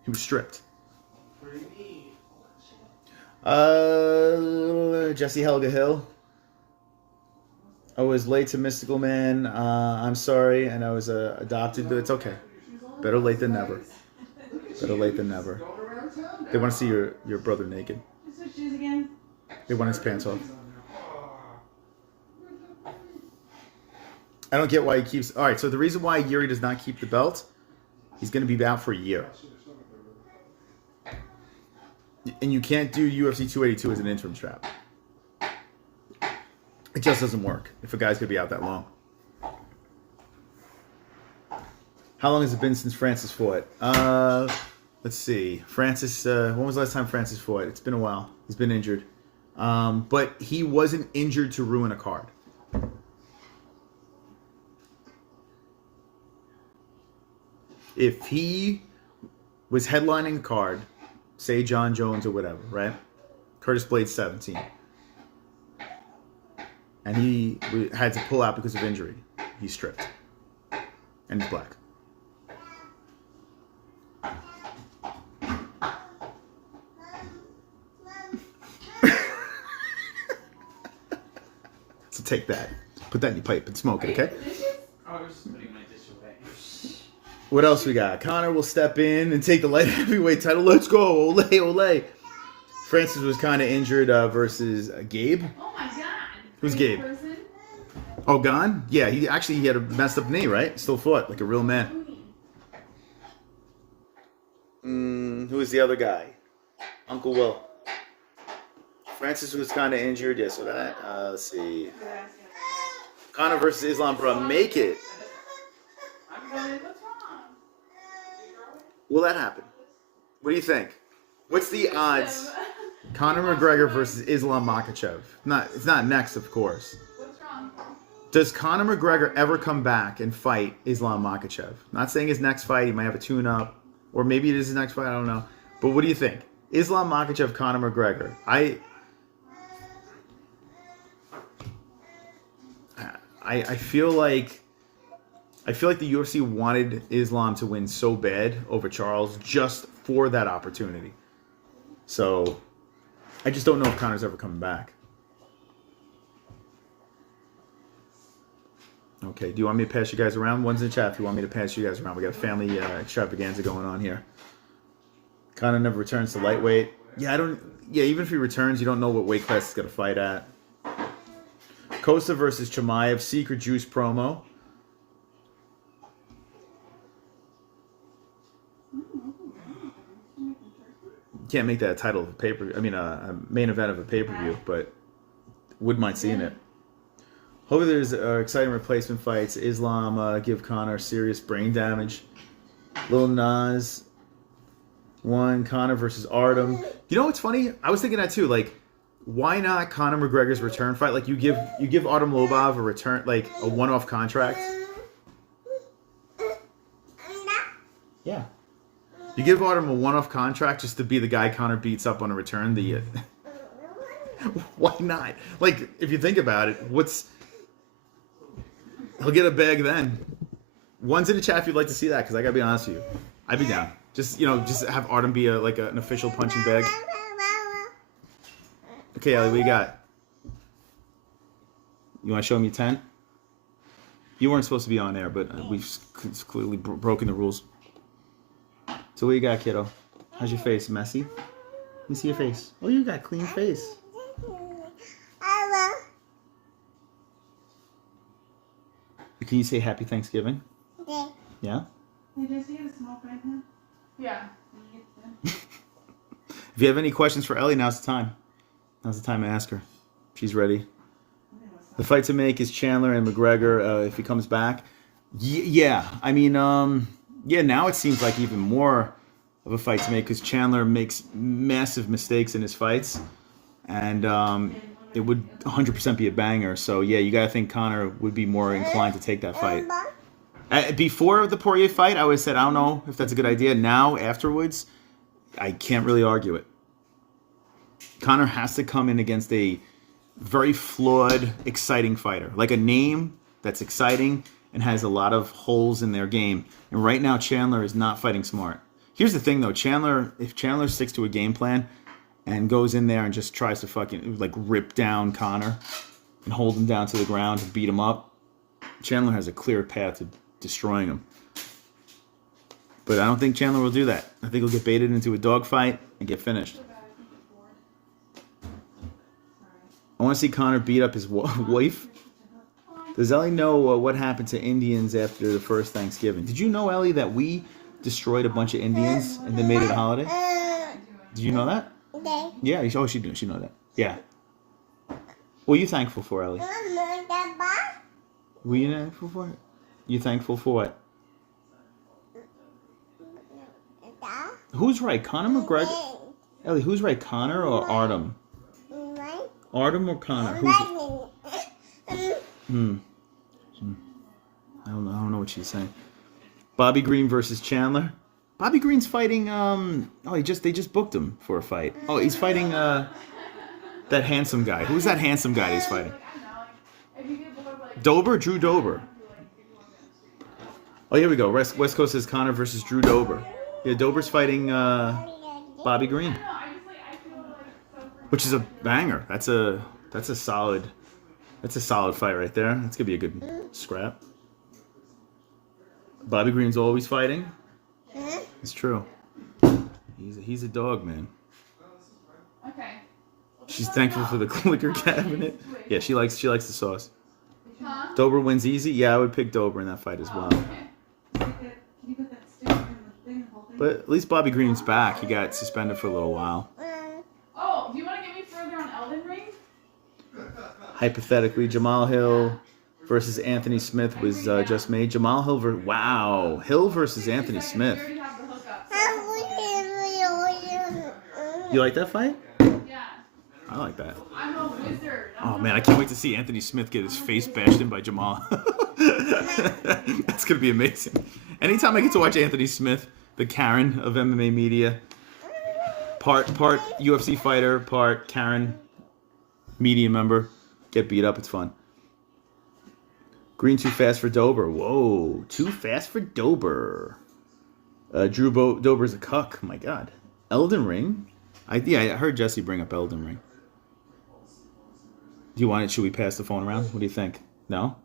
He was stripped. Jesse Helga Hill. I was late to Mystical Man. I'm sorry, and I was adopted, but it's okay. Better late than never. Better late than never. They want to see your brother naked. They want his pants off. I don't get why he keeps... All right, so the reason why Jiri does not keep the belt, he's going to be out for a year. And you can't do UFC 282 as an interim strap. It just doesn't work if a guy's going to be out that long. How long has it been since Francis fought? Let's see. Francis, when was the last time Francis fought? It's been a while. He's been injured. But he wasn't injured to ruin a card. If he was headlining a card, say John Jones or whatever, right? Curtis Blades 17. And he had to pull out because of injury. He's stripped. And he's black. So take that. Put that in your pipe and smoke it, okay? I was just putting my dish away. What else we got? Conor will step in and take the light heavyweight title. Let's go. Ole, ole. Francis was kind of injured versus Gabe. Oh my god. Who's Crazy Gabe? person. Oh, gone? Yeah, he had a messed up knee, right? Still fought like a real man. Who is the other guy? Uncle Will. Francis was kind of injured. Yeah, so that. Let's see. Conor versus Islam, bro. Make it. What's wrong? Will that happen? What do you think? What's the odds? Conor McGregor versus Islam Makhachev. It's not next, of course. What's wrong? Does Conor McGregor ever come back and fight Islam Makhachev? Not saying his next fight, he might have a tune-up, or maybe it is his next fight, I don't know. But what do you think? Islam Makhachev, Conor McGregor. I feel like the UFC wanted Islam to win so bad over Charles just for that opportunity. So I just don't know if Conor's ever coming back. Okay, do you want me to pass you guys around? One's in the chat if you want me to pass you guys around. We got a family extravaganza going on here. Conor never returns to lightweight. Yeah, even if he returns, you don't know what weight class he's going to fight at. COSTA versus Chimaev, Secret Juice promo. Can't make that a title of a main event of a pay-per-view, but wouldn't mind seeing it. Hopefully there's exciting replacement fights. Islam give Conor serious brain damage. Lil Nas won. Conor versus Artem. You know what's funny? I was thinking that too. Like, why not Conor McGregor's return fight? Like, you give Artem Lobov a return, like a one-off contract. Yeah. You give Artem a one-off contract just to be the guy Conor beats up on a return. Why not? Like, if you think about it, he'll get a bag then. One's in the chat if you'd like to see that, because I gotta be honest with you, I'd be down. Just have Artem be an official punching bag. Okay, Ellie, what you got? You want to show me 10? You weren't supposed to be on air, but we've clearly broken the rules. So what you got, kiddo? How's your face? Messy? Let me see your face. Oh, you got a clean face. Can you say Happy Thanksgiving? Yeah? Did you see a small right now? Yeah. If you have any questions for Ellie, now's the time. Now's the time to ask her. She's ready. The fight to make is Chandler and McGregor if he comes back. Yeah. I mean, now it seems like even more of a fight to make because Chandler makes massive mistakes in his fights. And it would 100% be a banger. So, yeah, you got to think Conor would be more inclined to take that fight. Before the Poirier fight, I would have said, I don't know if that's a good idea. Now, afterwards, I can't really argue it. Conor has to come in against a very flawed, exciting fighter. Like a name that's exciting and has a lot of holes in their game. And right now, Chandler is not fighting smart. Here's the thing, though. If Chandler sticks to a game plan and goes in there and just tries to fucking, like, rip down Conor and hold him down to the ground and beat him up, Chandler has a clear path to destroying him. But I don't think Chandler will do that. I think he'll get baited into a dogfight and get finished. I want to see Conor beat up his wife. Does Ellie know what happened to Indians after the first Thanksgiving? Did you know, Ellie, that we destroyed a bunch of Indians and then made it a holiday? Did you know that? Yeah. Oh, she know that. Yeah. What are you thankful for, Ellie? Were you thankful for it? You thankful for what? Who's right, Conor McGregor? Ellie, who's right, Conor or Artem? Artem or Conor? I don't know what she's saying. Bobby Green versus Chandler. Bobby Green's fighting. They just booked him for a fight. Oh, he's fighting that handsome guy. Who's that handsome guy he's fighting? Drew Dober. Oh, here we go. West Coast says Conor versus Drew Dober. Yeah, Dober's fighting Bobby Green, which is a banger. That's a solid fight right there. That's gonna be a good scrap. Bobby Green's always fighting. It's true. He's a dog, man. Okay. She's thankful for the liquor cabinet. Yeah, she likes the sauce. Huh? Dober wins easy. Yeah, I would pick Dober in that fight as well. But at least Bobby Green's back. He got suspended for a little while. Oh, do you want to get me further on Elden Ring? Hypothetically, Jamal Hill versus Anthony Smith was just made. Jamal Hill wow. Hill versus Anthony Smith. We already have the hookup. You like that fight? Yeah. I like that. I'm a wizard. Oh man, I can't wait to see Anthony Smith get his face bashed in by Jamal. That's gonna be amazing. Anytime I get to watch Anthony Smith, the Karen of MMA media, part UFC fighter, part Karen media member, get beat up, it's fun. Green too fast for Dober. Whoa, too fast for Dober. Dober's a cuck. My God. Elden Ring. I heard Jesse bring up Elden Ring. Do you want it? Should we pass the phone around? What do you think? No?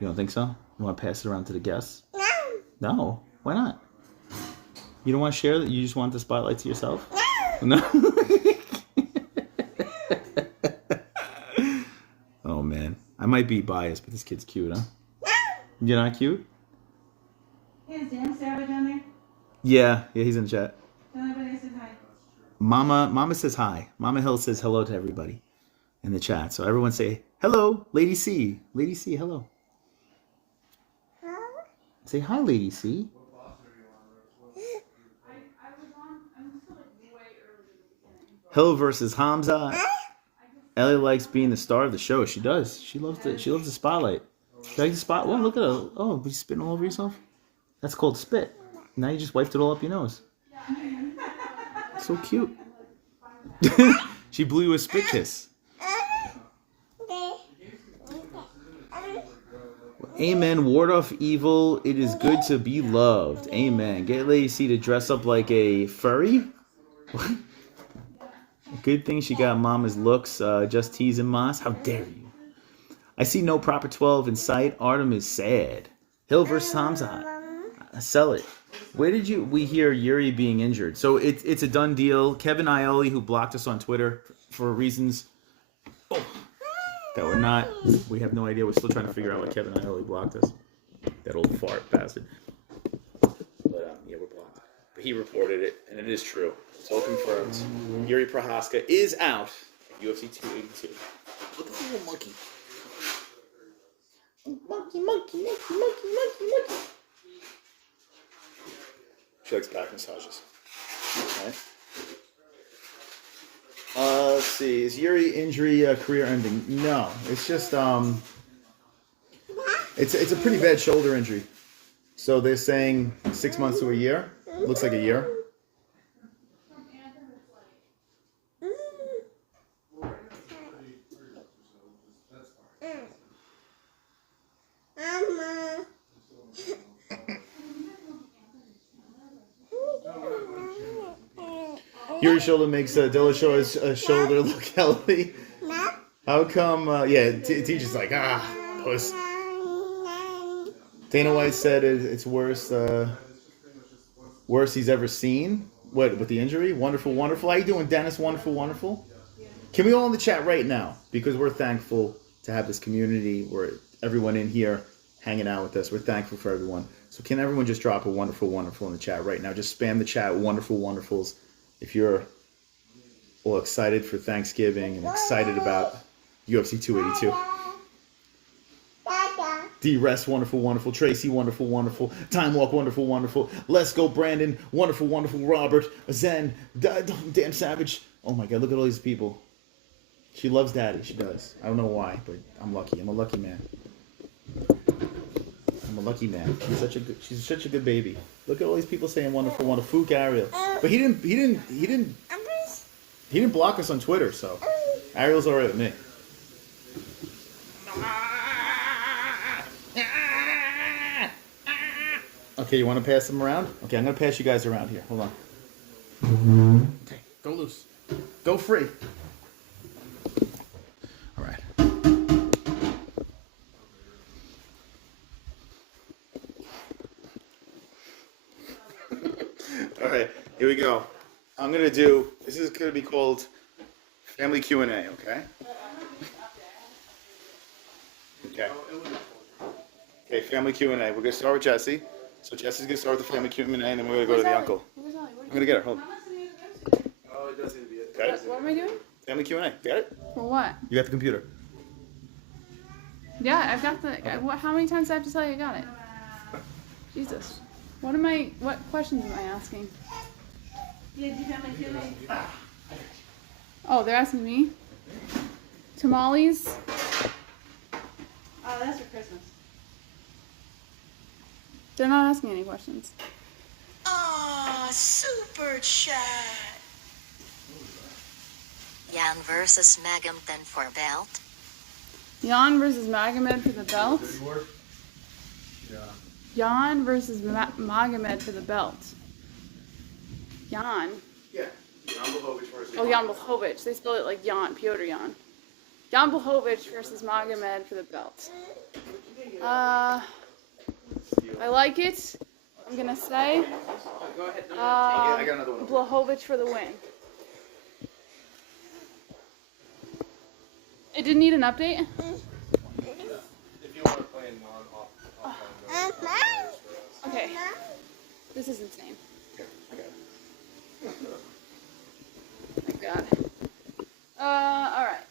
You don't think so? You want to pass it around to the guests? No. Why not? You don't want to share that? You just want the spotlight to yourself? No. Oh, man. I might be biased, but this kid's cute, huh? You're not cute? Is Dan Savage on there? Yeah, he's in the chat. Tell everybody I said hi. Mama says hi. Mama Hill says hello to everybody in the chat. So everyone say hello, Lady C. Lady C, hello. Say hi, Lady C. Hill versus Hamza. Ellie likes being the star of the show. She does. She loves it. She loves the spotlight. You like the spot? Well, look at her. Oh, you spitting all over yourself? That's called spit. Now you just wiped it all up your nose. So cute. She blew you a spit kiss. Amen. Ward off evil. It is good to be loved. Amen. Get Lady C to dress up like a furry. What? Good thing she got Mama's looks. Just teasing Moss. How dare you? I see no proper 12 in sight. Artem is sad. Hill versus Hamzat. Sell it. Where did we hear Yuri being injured? So it's a done deal. Kevin Ioli, who blocked us on Twitter for reasons that were not. We have no idea. We're still trying to figure out why Kevin Ioli blocked us. That old fart bastard. But yeah, we're blocked. But he reported it, and it is true. It's all confirmed. Jiri Prochazka is out at UFC 282. Look at the little monkey. Monkey. She likes back massages. Right. Let's see. Is Yuri injury career ending? No. It's just it's a pretty bad shoulder injury. So they're saying 6 months to a year. Looks like a year. Yuri's shoulder makes Dillashaw shoulder look healthy. How come? Teacher's like, puss. Dana White said it's worse he's ever seen. What, with the injury? Wonderful. How you doing, Dennis? Wonderful. Can we all in the chat right now? Because we're thankful to have this community where everyone in here hanging out with us. We're thankful for everyone. So can everyone just drop a wonderful in the chat right now? Just spam the chat, wonderfuls. If you're all excited for Thanksgiving and excited about UFC 282. D-Rest, wonderful. Tracy, wonderful. Time Walk, wonderful. Let's Go, Brandon, wonderful. Robert, Zen, damn Savage. Oh my God, look at all these people. She loves Daddy, she does. I don't know why, but I'm lucky. I'm a lucky man. She's such a good baby. Look at all these people saying wonderful. Fook Ariel. But he didn't block us on Twitter, so Ariel's alright with me. Okay, you want to pass them around? Okay, I'm going to pass you guys around here. Hold on. Okay, go loose. Go free. All right. Here we go. I'm gonna do. This is gonna be called Family Q&A. Okay. Okay. Okay. Family Q&A. We're gonna start with Jesse. So Jesse's gonna start with the family Q&A, and then we're gonna go to the uncle. Where's Ellie? I'm gonna get her. Hold on. Oh, it does need to be it. Got it? What am I doing? Family Q&A. Got it? For what? You got the computer. Yeah, I've got the. How many times do I have to tell you I got it? Jesus. What questions am I asking? Yeah, did you have my feeling? Oh, they're asking me? Tamales? Oh, that's for Christmas. They're not asking any questions. Aw, super chat. Jan versus Magomed for belt. Jan versus Magomed for the belt? Yeah. Jan versus Magomed for the belt. Jan. Yeah. Jan Blachowicz versus. Oh, Jan Blachowicz. They spell it like Jan, Piotr Jan. Jan Blachowicz versus Magomed for the belt. I like it. I'm gonna say. I got another one. Blachowicz for the win. It didn't need an update? If you want to play non-off. Okay. This is insane. My God. Alright.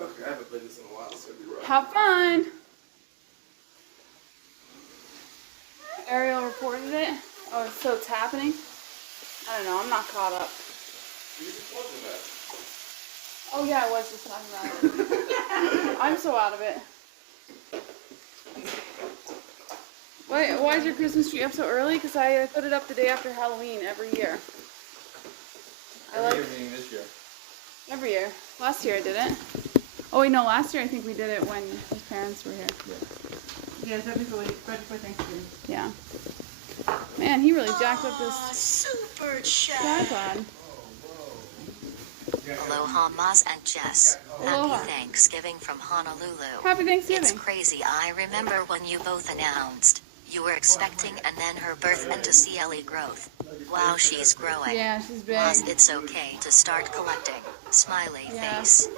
Okay, I haven't played this in a while, so it'll be rough. Have fun! Ariel reported it. Oh, so it's happening? I don't know, I'm not caught up. Oh yeah, I was just talking about it. I'm so out of it. Why is your Christmas tree up so early? Because I put it up the day after Halloween every year. This year. Every year. Last year I didn't. Oh wait, no, last year I think we did it when his parents were here. Yeah, it's right before Thanksgiving. Yeah. Man, he really jacked up this Super chat. tripod. Aloha Maz and Jess. Aloha. Happy Thanksgiving from Honolulu. Happy It's Thanksgiving. crazy. I remember when you both announced you were expecting and then her birth and to see Ellie growth. Wow, she's growing. Yeah, she's big. Maz, it's okay to start collecting. Smiley Yeah. face.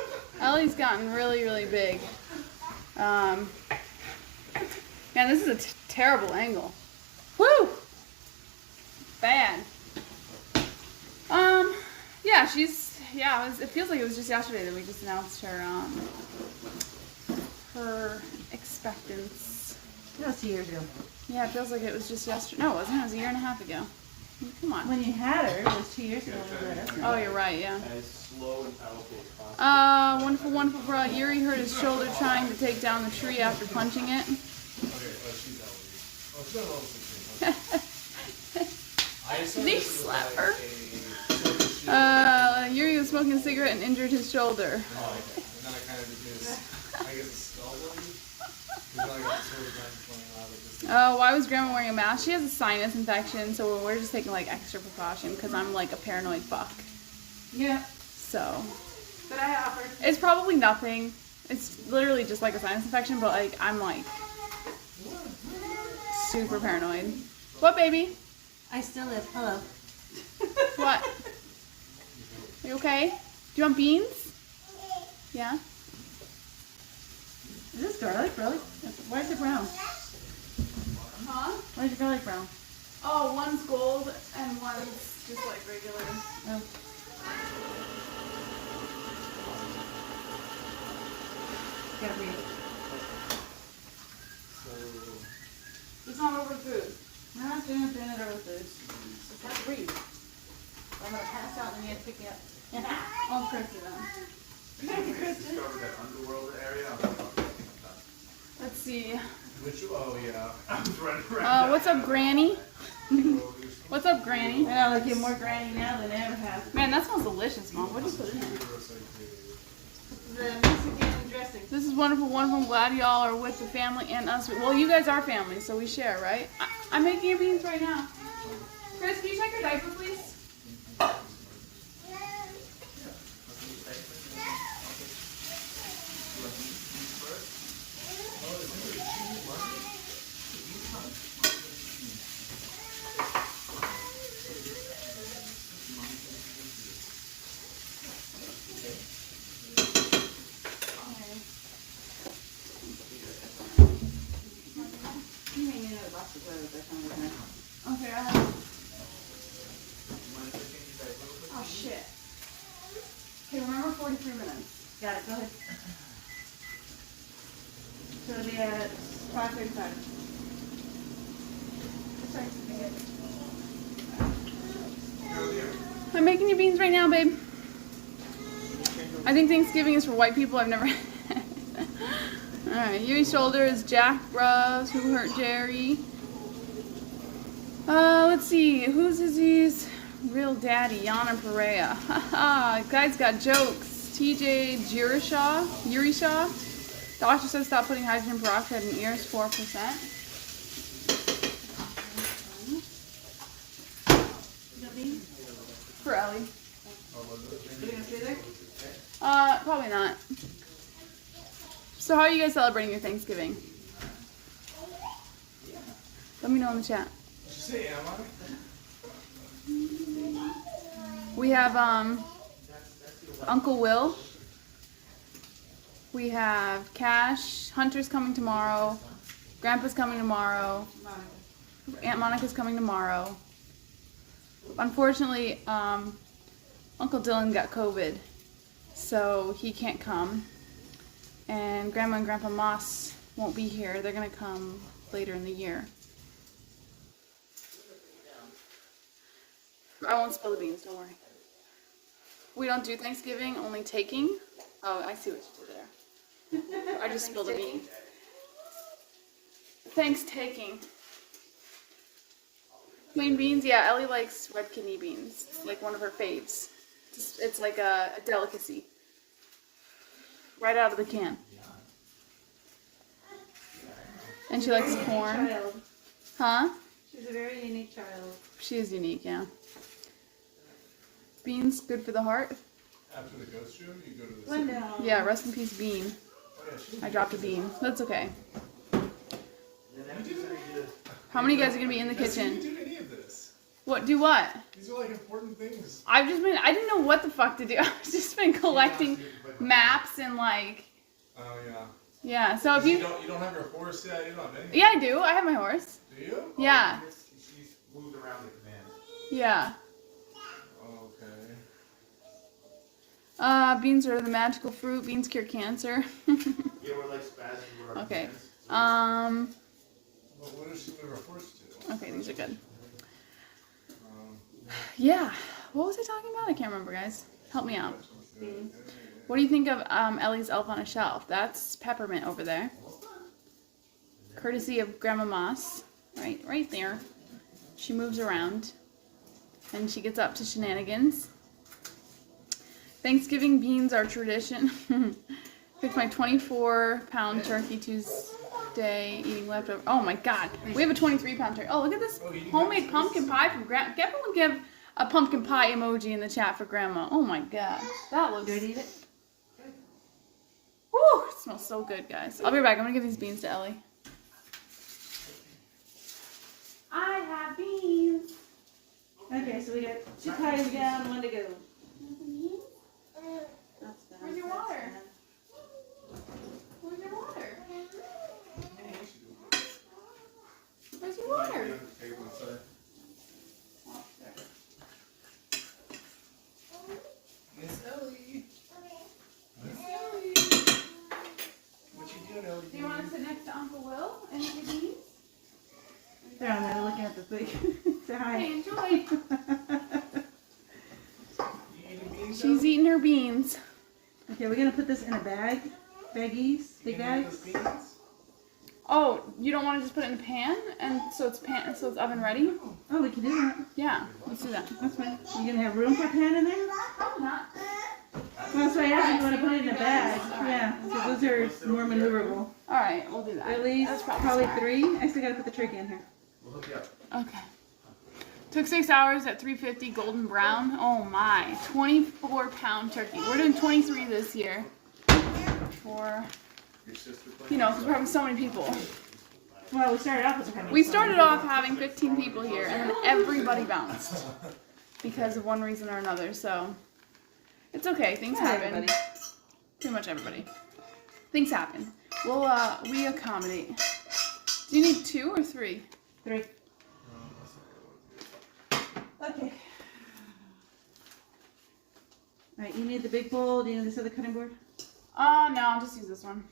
Ellie's gotten really, really big. Man, this is a terrible angle. Woo! Bad. Yeah, it feels like it was just yesterday that we just announced her expectance. That was 2 years ago. Yeah, it feels like it was just yesterday. No, it wasn't. It was a year and a half ago. Come on. When you had her, it was 2 years ago when you let us know. Oh, you're right, yeah. As slow and powerful as possible. Wonderful, wonderful, bro. Yuri hurt his shoulder trying to take down the tree after punching it. Did he slap her? Yuri was smoking a cigarette and injured his shoulder. Oh, why was Grandma wearing a mask? She has a sinus infection, so we're just taking like extra precaution because I'm like a paranoid fuck. Yeah, So but I offered. it's probably nothing. It's literally just like a sinus infection, but like I'm like super paranoid. What, baby? I still live. Hello. What? Are you okay? Do you want beans? Yeah. Is this garlic, really? Why is it brown? Huh? Why is your garlic brown? Oh, one's gold and one's just like regular. Oh. Gotta breathe. It's not over food. I'm not doing it over food. Just have to breathe. I'm gonna pass out and you have to pick me up. Oh, Chrissy then. Kristen. Cover that underworld area. Let's see. Oh yeah. I was running around. What's up, Granny? What's up, Granny? I know, like you're more granny now than I ever have. Man, that smells delicious, Mom. What did you put in there? The Mexican dressing. This is wonderful, wonderful. I'm glad y'all are with the family and us. Well, you guys are family, so we share, right? I'm making your beans right now. Chris, can you check your diaper, please? So it'll be at 5:35. I'm making you beans right now, babe. I think Thanksgiving is for white people. I've never. Alright, Yuri's shoulders, Jack Bros, who hurt Jerry. Let's see, who's Izzy's real daddy? Yana Perea. Haha, guy's got jokes. TJ Yuri Shaw. Doctor says stop putting hydrogen peroxide in ears, 4%. For Ellie. Are you gonna stay there? Probably not. So how are you guys celebrating your Thanksgiving? Let me know in the chat. Say, am I? We have Uncle Will. We have Cash. Hunter's coming tomorrow. Grandpa's coming tomorrow. Aunt Monica's coming tomorrow. Unfortunately, Uncle Dylan got COVID, so he can't come. And Grandma and Grandpa Moss won't be here. They're gonna come later in the year. I won't spill the beans, don't worry. We don't do Thanksgiving, only taking. Oh, I see what you did there. I just spilled a bean. Thanks taking. Plain beans? Yeah, Ellie likes red kidney beans. It's like one of her faves. It's like a delicacy. Right out of the can. And she likes corn. Child. Huh? She's a very unique child. She is unique, yeah. Beans, good for the heart. After the ghost room, you go to the One down. Yeah, rest in peace, Bean. I dropped a bean. That's okay. How many guys are gonna be in the kitchen? You didn't do any of this. What? Do what? These are like important things. I didn't know what the fuck to do. I've just been collecting maps and like, Oh yeah. yeah. So if You you, don't have your horse yet. You don't have anything. yeah, I do. I have my horse. Do you? Yeah. She's moved around the command. Yeah. Okay. Beans are the magical fruit. Beans cure cancer. Yeah, we're like spasms with our Okay. commands. Well, what does she move her horse to? Okay, these are good. Yeah. What was I talking about? I can't remember, guys. Help me out. What do you think of Ellie's Elf on a Shelf? That's peppermint over there. Courtesy of Grandma Moss. Right there. She moves around. And she gets up to shenanigans. Thanksgiving beans are tradition. Picked my 24-pound turkey Tuesday, eating leftover. Oh my god. We have a 23-pound turkey. Oh, look at this homemade pumpkin pie from Grandma. Everyone give a pumpkin pie emoji in the chat for Grandma. Oh my god. That looks... Do I eat it? Woo! It smells so good, guys. I'll be right back. I'm gonna give these beans to Ellie. I have beans. Okay, so we got 2 pies down, 1 to go. That's done. Where's your water? Where's your water? Where's your water? Miss Ellie. Miss Ellie. What you doing, Ellie? Do you want to sit next to Uncle Will and eat your beans? They're on there looking at the thing. Say hi. Hey, enjoy. You eating beans? She's eating her beans. Okay, we're gonna put this in a bag. Baggies, big bags. Oh, you don't want to just put it in the pan and so it's oven ready? Oh, we can do that. Yeah, let's do that. That's fine. You gonna have room for a pan in there? Not. Well, that's why I asked if you want to put it in a bag. Yeah, so those are more maneuverable. All right, we'll do that. At least That's probably smart. 3. I still gotta put the turkey in here. We'll hook you up. Okay. Took 6 hours at 350 golden brown. Oh my, 24-pound turkey. We're doing 23 this year. For, you know, because we're having so many people. Well, we started off with We started off having 15 people here, and then everybody bounced because of one reason or another. So it's okay. Things happen. everybody. Pretty much everybody. Things happen. We'll we accommodate. Do you need 2 or 3? 3. Okay. Alright, you need the big bowl. Do you need this other cutting board? No, I'll just use this one.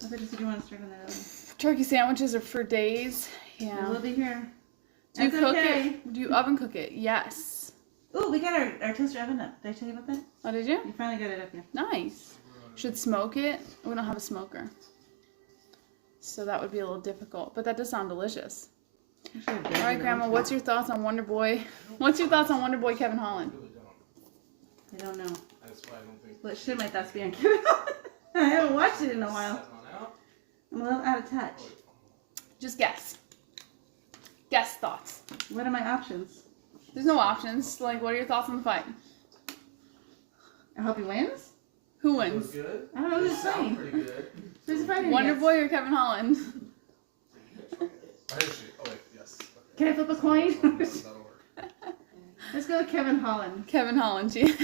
I thought you said you want to start on that oven. Turkey sandwiches are for days. Yeah. We'll be here. Do you That's cook okay. it? Do you oven cook it? Yes. Ooh, we got our toaster oven up. Did I tell you about that? Oh, did you? You finally got it up, yeah. Nice. Should smoke it. We don't have a smoker. So that would be a little difficult. But that does sound delicious. All right, Grandma, what's your thoughts on Wonder Boy? What's your thoughts on Wonder Boy Kevin Holland? I don't know. That's why I don't think. What should my thoughts be on Kevin Holland? I haven't watched it in a while. I'm a little out of touch. Just guess. Guess thoughts. What are my options? There's no options. Like, what are your thoughts on the fight? I hope he wins. Who wins? Good. I don't know who's Sound playing. pretty good. Who's the fighting Wonder against? Boy or Kevin Holland? Where is she? Oh wait, yes. Okay. Can I flip a coin? That'll work. Let's go with Kevin Holland. Kevin Holland, she has.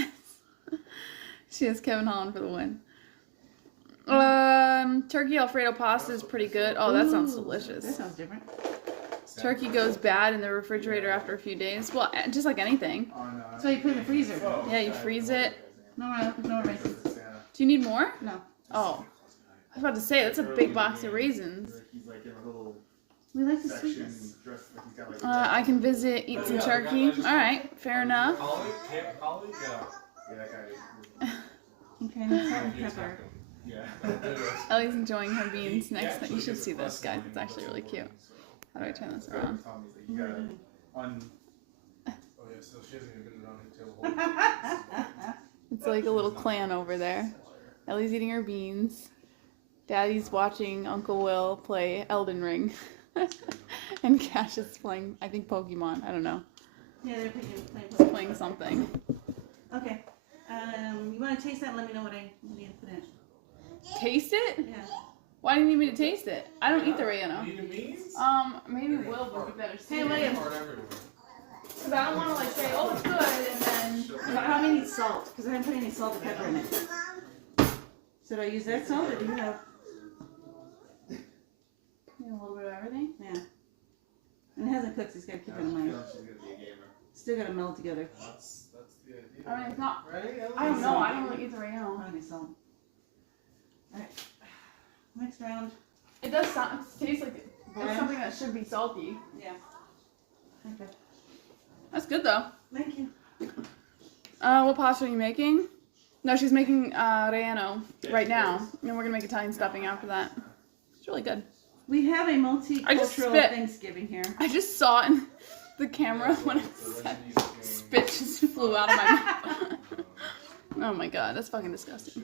She has Kevin Holland for the win. Turkey Alfredo pasta is pretty good. Oh, that sounds Ooh, delicious. That sounds different. Turkey goes bad in the refrigerator after a few days. Well, just like anything. So you put it in the freezer. Yeah, you freeze it. No raisins. Do you need more? No. Oh. I was about to say, that's a big box of raisins. We like the sweetness. I can visit, eat some turkey. Alright, fair enough. Holly? Yeah, that guy. Okay, and salt and pepper. Ellie's enjoying her beans next. You should see this, guys. It's actually really cute. How do I turn this around? Oh yeah, so she hasn't even been around the table. It's like a little clan over there. Ellie's eating her beans. Daddy's watching Uncle Will play Elden Ring. And Cash is playing, I think, Pokemon. I don't know. Yeah, they're playing Something. Okay. You want to taste that and let me know what I need to put in it. Taste it? Yeah. Why do you need me to taste it? I don't eat the oregano. Eating beans? Maybe Will would be better. Hey, William. Because I don't want to like say, oh, it's good, and then. I probably need salt, because I haven't put any salt or pepper in it. So do I use that salt, or do you have? Need a little bit of everything. Yeah. And it hasn't cooked, so it's got to keep it in mind. Still got to meld together. That's the idea. I mean, it's not. Right? I don't know. I don't really eat the oregano. I need salt. Alright. Next round. It does sound. It tastes like it's something that should be salty. Yeah. Okay. That's good though. Thank you. What pasta are you making? No, she's making relleno right now, and we're gonna make Italian stuffing after that. It's really good. We have a multicultural spit. Thanksgiving here. I just saw it in the camera when I said spit just flew out of my mouth. Oh my god, that's fucking disgusting.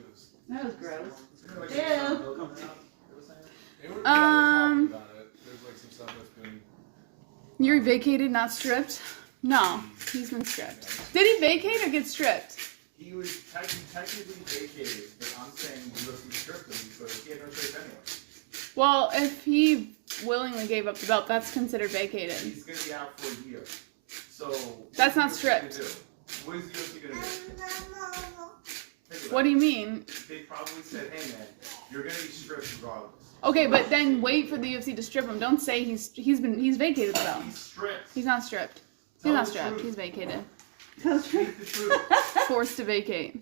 That was gross. Ew. They were talking about it. There's like some stuff that's been. You're vacated, not stripped? No, he's been stripped. Did he vacate or get stripped? He was technically vacated, but I'm saying UFC stripped him because he had no choice anyway. Well, if he willingly gave up the belt, that's considered vacated. He's going to be out for a year. So That's not what's UFC stripped. gonna do? What is the UFC going to do? What do you mean? They probably said, hey man, you're going to be stripped regardless. Okay, but then wait for the UFC to strip him. Don't say he's vacated the belt. He's stripped. He's not stripped. He's Tell not the stripped. truth. He's vacated. Speak the truth. Forced to vacate.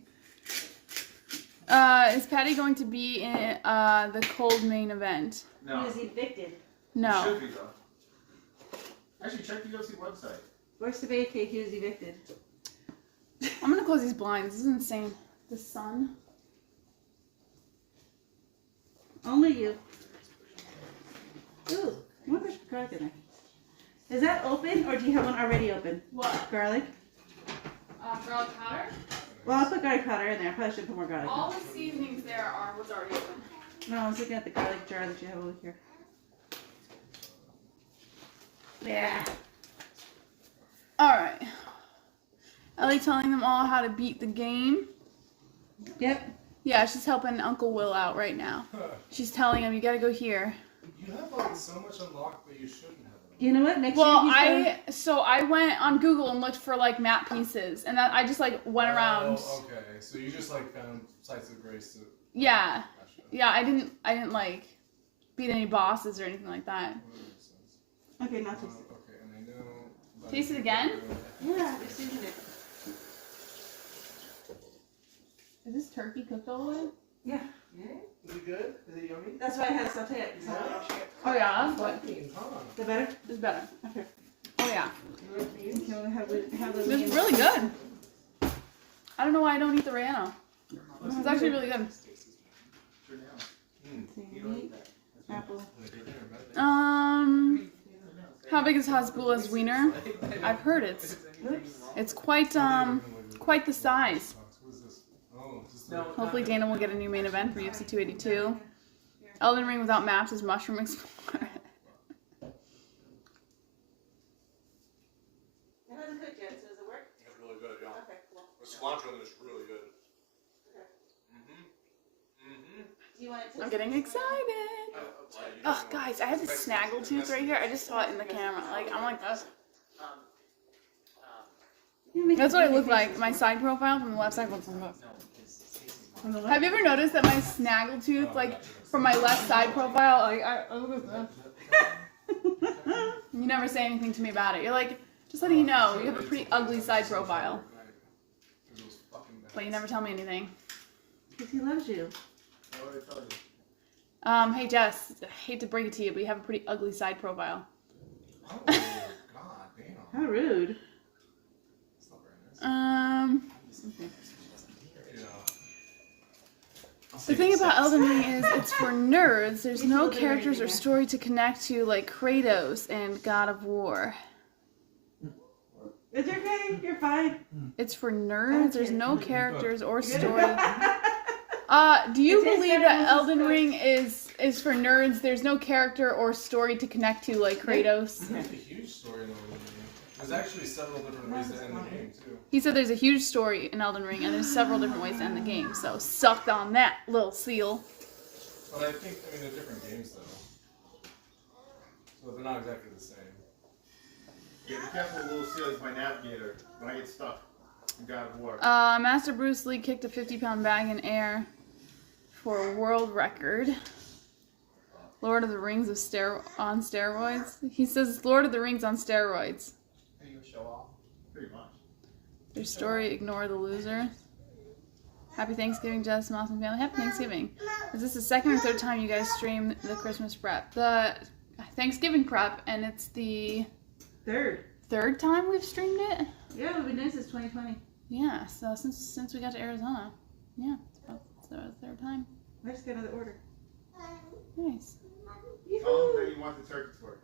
Is Patty going to be in the cold main event? No. He was evicted. He No. should be though. Actually, check the UFC website. Forced to vacate, he was evicted. I'm gonna close these blinds. This is insane. The sun. Only you. Ooh, I wonder if there's garlic in there. Is that open, or do you have one already open? What? Garlic? Garlic powder? Well, I'll put garlic powder in there. I probably should put more garlic. All the seasonings there are what's already open. No, I was looking at the garlic jar that you have over here. Yeah. Alright. Ellie telling them all how to beat the game. Yep. Yeah, she's helping Uncle Will out right now. She's telling him, you gotta go here. You have like so much unlocked that you shouldn't have. You know what? Next Well, year I went on Google and looked for like map pieces, and that I just like went around. Oh, okay. So you just like found sites of grace to. Yeah, Gotcha. yeah. I didn't like beat any bosses or anything like that. Well, that makes sense. Okay, not taste it. Okay, and I know. Taste it again? Yeah, I seasoned it. Is this turkey cooked all the way? Yeah. Is it good? Is it yummy? That's why I had to saute it. So. Oh yeah, that's what. Is that better? It's better. Okay. Oh yeah. Okay, we'll have the It's really good. I don't know why I don't eat the Rayano. It's actually really good. meat, apple. How big is Hasbulla's wiener? I've heard it's quite the size. Hopefully Dana will get a new main event for UFC 282. Elden Ring without maps is Mushroom Explorer. It hasn't cooked yet, so does it work? It's really good, yeah. Okay, cool. The cilantro is really good. Do you want it to? I'm getting excited. Oh, guys, I have this snaggle tooth right here. I just saw it in the camera. Like, I'm like this. That's what I look like. My side profile from the left side looks like this. Have you ever noticed that my snaggle tooth, like, from my left side profile, like, I look like this? You never say anything to me about it. You're like, just letting you know, you have a pretty ugly side profile. But you never tell me anything. Because he loves you. Hey Jess, I hate to break it to you, but you have a pretty ugly side profile. Oh, God damn. How rude. The thing about Elden Ring is it's for nerds. There's no characters or story to connect to like Kratos and God of War. It's okay, you're fine. It's for nerds. There's no characters or story. Do you believe that Elden Ring is for nerds? There's no character or story to connect to like Kratos. There's a huge story in the game. There's actually several different ways to end the game, too. He said there's a huge story in Elden Ring, and there's several different ways to end the game. So sucked on that, little seal. But I think, they're different games, though. So they're not exactly the same. Yeah, be careful, little seal is my navigator when I get stuck in God of War. Master Bruce Lee kicked a 50-pound bag in air for a world record. Lord of the Rings on steroids. He says Lord of the Rings on steroids. Are you a show off? Pretty much. Their story, ignore the loser. Happy Thanksgiving, Jess, Awesome family. Happy Thanksgiving. Is this the second or third time you guys stream the Christmas prep? The Thanksgiving prep, and it's the third time we've streamed it? Yeah, it would be nice. It's 2020. Yeah, so since we got to Arizona. Yeah, it's the third time. I just got another order. Nice. Tell them that you want the turkey for.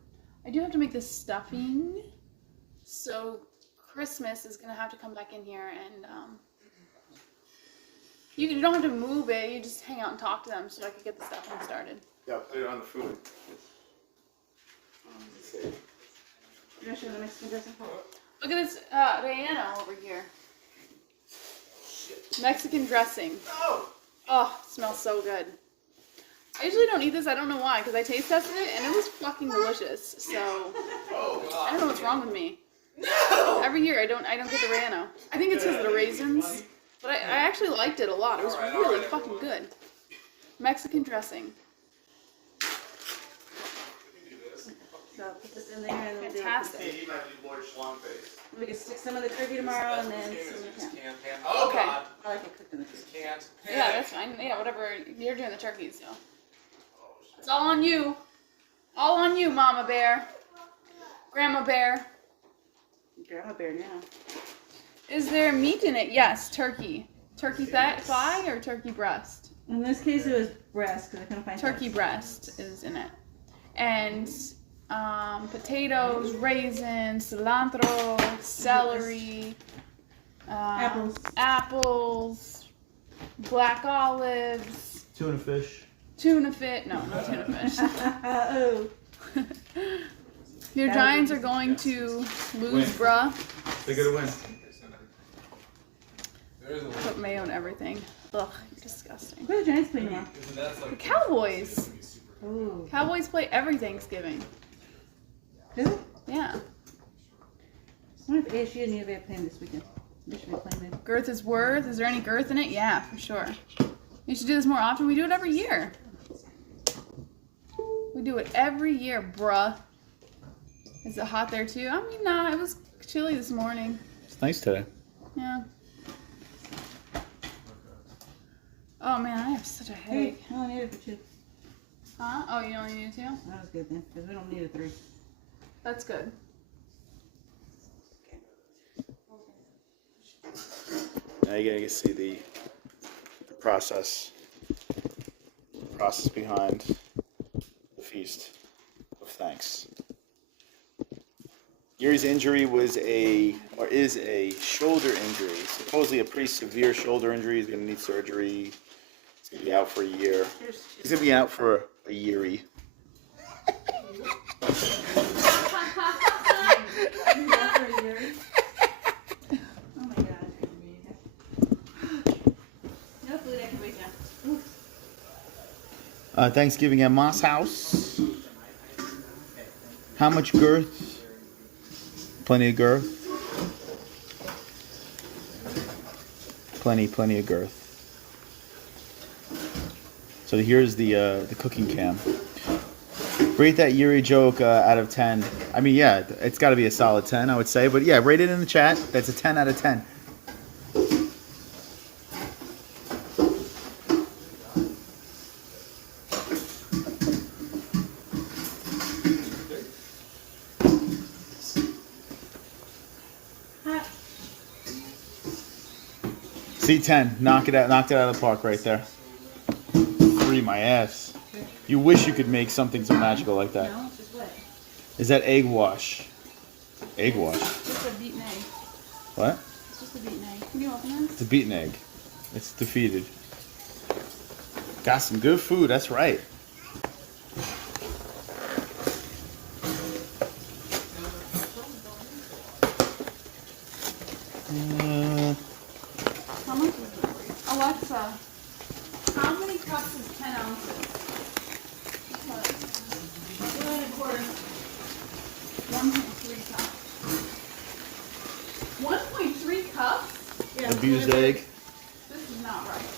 I do have to make this stuffing, so Christmas is gonna have to come back in here and you don't have to move it. You just hang out and talk to them so I can get the stuffing started. Yeah, put it on the food. You're gonna show the Mexican dressing? Look at this Relleno over here. Mexican dressing. Oh, it smells so good. I usually don't eat this. I don't know why, because I taste tested it and it was fucking delicious. So I don't know what's wrong with me. No. Every year I don't get the Relleno. I think it's because of the raisins, but I actually liked it a lot. It was really fucking good. Mexican dressing. So I'll put this in there and then we'll do it. Fantastic. We can stick some of the turkey tomorrow and then some of the Oh, Okay. God. I like it cooked in the food. Can't. Yeah, that's fine. Yeah, whatever. You're doing the turkeys, so. It's all on you. All on you, Mama Bear. Grandma Bear. Grandma bear now. Is there meat in it? Yes, turkey. Turkey thigh or turkey breast? In this case, it was breast because I couldn't find Turkey breast is in it. And potatoes, raisins, cilantro, celery, apples, black olives, Tuna fish. tuna fish. No, not tuna fish. Oh. Your Giants are going to lose, bruh. They're gonna win. Put mayo and everything. Ugh, you're disgusting. Who are the Giants playing now? The Cowboys. Ooh. Cowboys play every Thanksgiving. Do they? Yeah. I wonder if ASU and U of A are playing this weekend. They should be playing them. Girth is worth. Is there any girth in it? Yeah, for sure. You should do this more often. We do it every year. We do it every year, bruh. Is it hot there too? I mean, nah, it was chilly this morning. It's nice today. Yeah. Oh man, I have such a headache. Hey, I need it for two. Huh? Oh, you only need 2? That was good then, because we don't need a 3. That's good. Now you're gonna see the process behind the feast of thanks. Yuri's injury is a shoulder injury. Supposedly a pretty severe shoulder injury. He's gonna need surgery. He's gonna be out for a year. He's gonna be out for a Yuri. Thanksgiving at Moss House. How much girth? Plenty of girth. Plenty of girth. So here's the cooking cam. Rate that Yuri joke out of 10. I mean, yeah, it's got to be a solid 10, I would say. But yeah, rate it in the chat. That's a 10 out of 10. C10, knocked it out of the park right there. 3, my ass. You wish you could make something so magical like that. No, it's just wet. Is that egg wash? Egg wash? It's just a beaten egg. What? It's just a beaten egg. Can you open this? It's a beaten egg. It's defeated. Got some good food, that's right. How much is it? Alexa, how many cups is 10 ounces? 1.3 cups. 1.3 cups? Yeah, Abused egg. This is not right.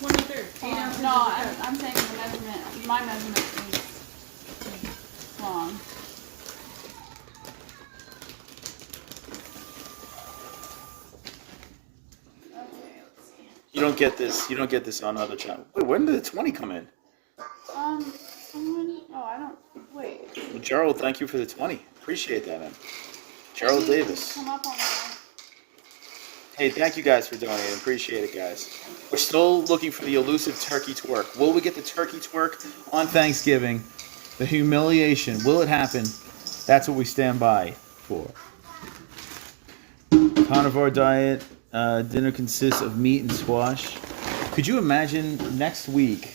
1/3. 8 ounces. No, I'm saying the measurement. My measurement is wrong. You don't get this. You don't get this on other channels. Wait, when did the 20 come in? Someone. Oh, I don't. Wait. Well, Gerald, thank you for the 20. Appreciate that, man. Gerald Maybe Davis. Come up on that. Hey, thank you guys for donating. Appreciate it, guys. We're still looking for the elusive turkey twerk. Will we get the turkey twerk on Thanksgiving? The humiliation. Will it happen? That's what we stand by for. Carnivore diet. Dinner consists of meat and squash. Could you imagine next week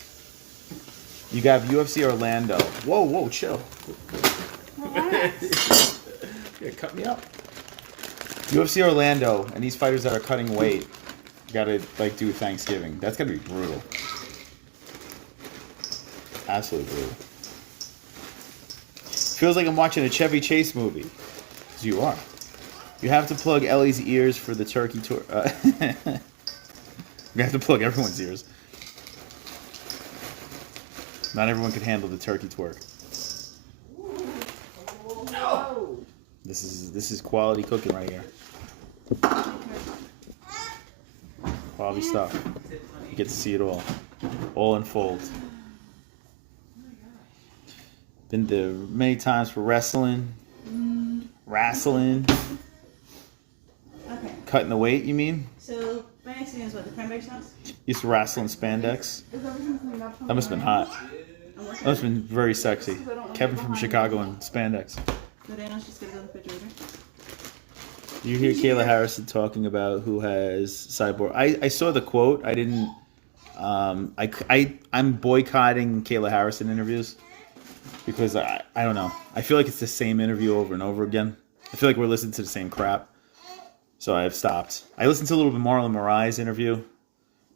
you got UFC Orlando? Whoa, chill. Relax. Yeah, cut me up. UFC Orlando and these fighters that are cutting weight gotta like do Thanksgiving. That's gonna be brutal. Absolutely brutal. Feels like I'm watching a Chevy Chase movie. 'Cause you are. You have to plug Ellie's ears for the turkey tour. You have to plug everyone's ears. Not everyone can handle the turkey twerk. No. This is quality cooking right here. Quality stuff. You get to see it all unfold. Been to many times for wrestling. Wrestling. Okay. Cutting the weight, you mean? So my next thing is what, the cranberry sauce? Used to wrestle in spandex. Is everything cleaned up? That must have been hot. I'm working That must have been very sexy. Kevin from Chicago in spandex. Good, I know she's gonna go in the refrigerator. You hear Kayla Harrison talking about who has cyborg. I saw the quote. I didn't. I'm boycotting Kayla Harrison interviews because I don't know. I feel like it's the same interview over and over again. I feel like we're listening to the same crap. So I've stopped. I listened to a little bit Marlon Moraes interview.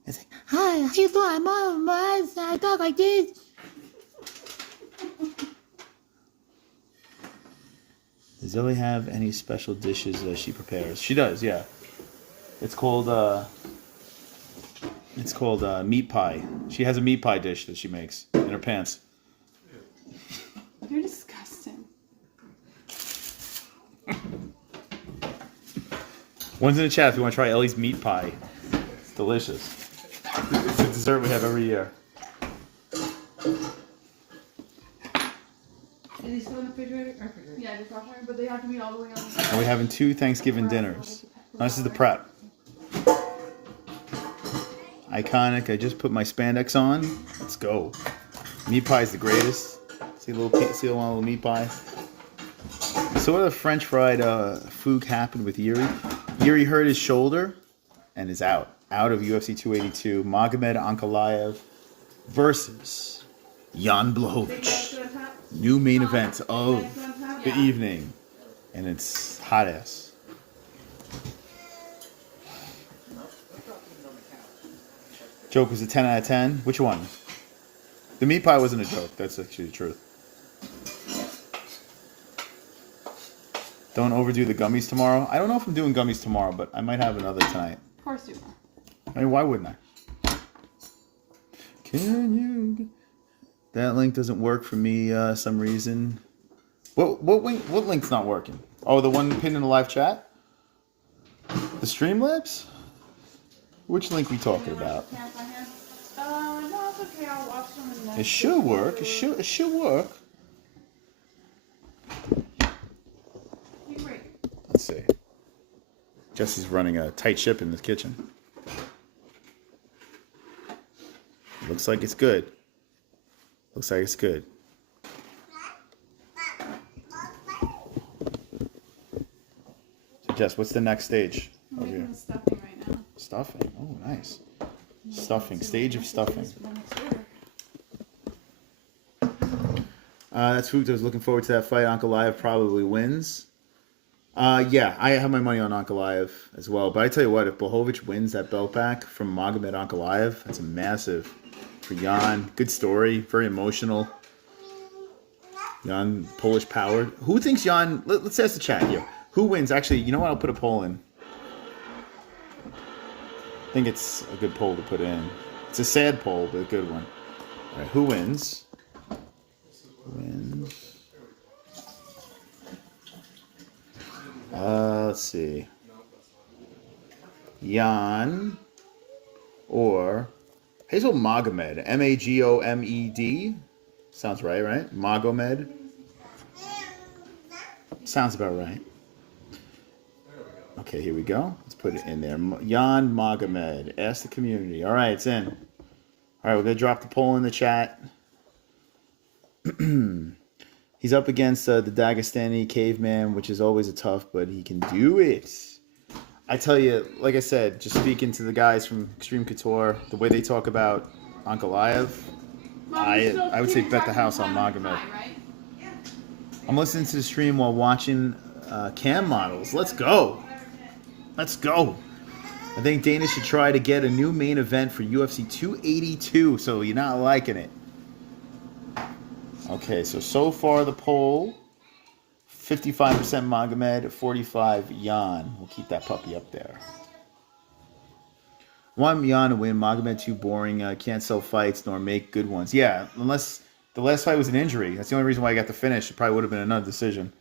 It's like, hi, how you doing? I'm Marlon Moraes. I talk like this. Does Ellie have any special dishes that she prepares? She does, yeah. It's called meat pie. She has a meat pie dish that she makes in her pants. You're disgusting. One's in the chat if you want to try Ellie's meat pie. It's delicious. It's a dessert we have every year. these still in the refrigerator? Yeah, dishwasher, but they have to be all the way on. And we're having 2 Thanksgiving dinners. Now, this is the prep. Iconic. I just put my spandex on. Let's go. Meat pie is the greatest. See a little meat pie. So what a French fried fook happened with Jiri. Jiri hurt his shoulder and is out of UFC 282. Magomed Ankalaev versus Jan Blachowicz. New main event of the evening, and it's hot ass. Joke was a 10 out of 10. Which one? The meat pie wasn't a joke. That's actually the truth. Don't overdo the gummies tomorrow. I don't know if I'm doing gummies tomorrow, but I might have another tonight. Of course you are. I mean, why wouldn't I? Can you? That link doesn't work for me. Some reason. What link's not working? Oh, the one pinned in the live chat. The Streamlabs. Which link we talking about? No, it's okay. I'll watch them in the next. It should work. It should work. Great. Let's see. Jesse's running a tight ship in the kitchen. Looks like it's good. Looks like it's good. So Jess, what's the next stage? I'm making the stuffing right now. Stuffing. Oh, nice. Stuffing. Stage of stuffing. That's Fook. I was looking forward to that fight. Ankalaev probably wins. Yeah, I have my money on Ankalaev as well. But I tell you what, if Blachowicz wins that belt back from Magomed Ankalaev, that's a massive for Jan. Good story. Very emotional. Jan, Polish power. Who thinks Jan... Let's ask the chat here. Who wins? Actually, you know what? I'll put a poll in. I think it's a good poll to put in. It's a sad poll, but a good one. All right, who wins? Let's see. Jan or Hazel Magomed. Magomed. Sounds right? Magomed. Sounds about right. Okay, here we go. Let's put it in there. Jan Magomed. Ask the community. All right, it's in. All right, we're going to drop the poll in the chat. He's up against the Dagestani caveman, which is always a tough, but he can do it. I tell you, like I said, just speaking to the guys from Extreme Couture, the way they talk about Ankalaev, I would say bet the house on Magomed. I'm listening to the stream while watching cam models. Let's go. Let's go. I think Dana should try to get a new main event for UFC 282, so you're not liking it. Okay, so far the poll, 55% Magomed, 45 Jan. We'll keep that puppy up there. Want Jan to win. Magomed too boring. Can't sell fights nor make good ones. Yeah, unless the last fight was an injury. That's the only reason why I got the finish. It probably would have been another decision.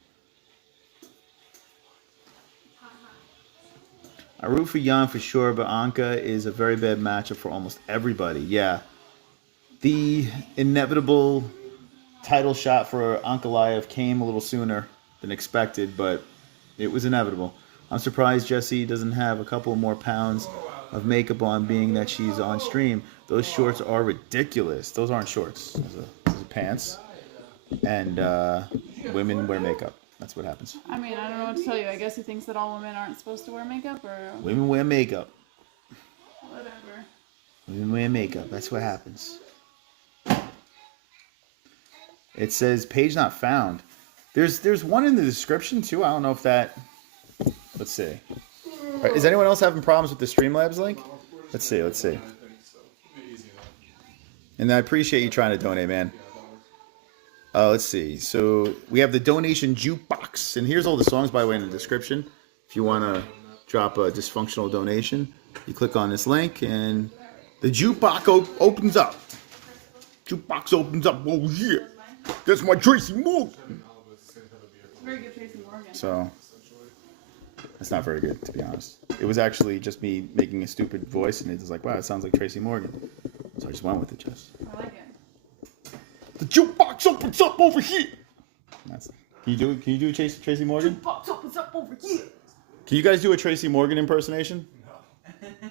I root for Jan for sure, but Anka is a very bad matchup for almost everybody. Yeah. The inevitable title shot for Ankalaev came a little sooner than expected, but it was inevitable. I'm surprised Jessie doesn't have a couple more pounds of makeup on, being that she's on stream. Those shorts are ridiculous. Those aren't shorts. Those are pants. And women wear makeup. That's what happens. I mean, I don't know what to tell you. I guess he thinks that all women aren't supposed to wear makeup, or... Women wear makeup. Whatever. Women wear makeup. That's what happens. It says page not found. There's one in the description too. I don't know if that... Let's see. All right, is anyone else having problems with the Streamlabs link? Let's see. And I appreciate you trying to donate, man. Let's see. So we have the donation jukebox. And here's all the songs, by the way, in the description. If you want to drop a dysfunctional donation, you click on this link and the jukebox opens up. Jukebox opens up over here. That's my Tracy Morgan. Very good Tracy Morgan. So, that's not very good, to be honest. It was actually just me making a stupid voice, and it was like, wow, it sounds like Tracy Morgan. So I just went with it, Jess. I like it. The jukebox opens up over here. Can you do Tracy Morgan? Box opens up over here. Can you guys do a Tracy Morgan impersonation? No.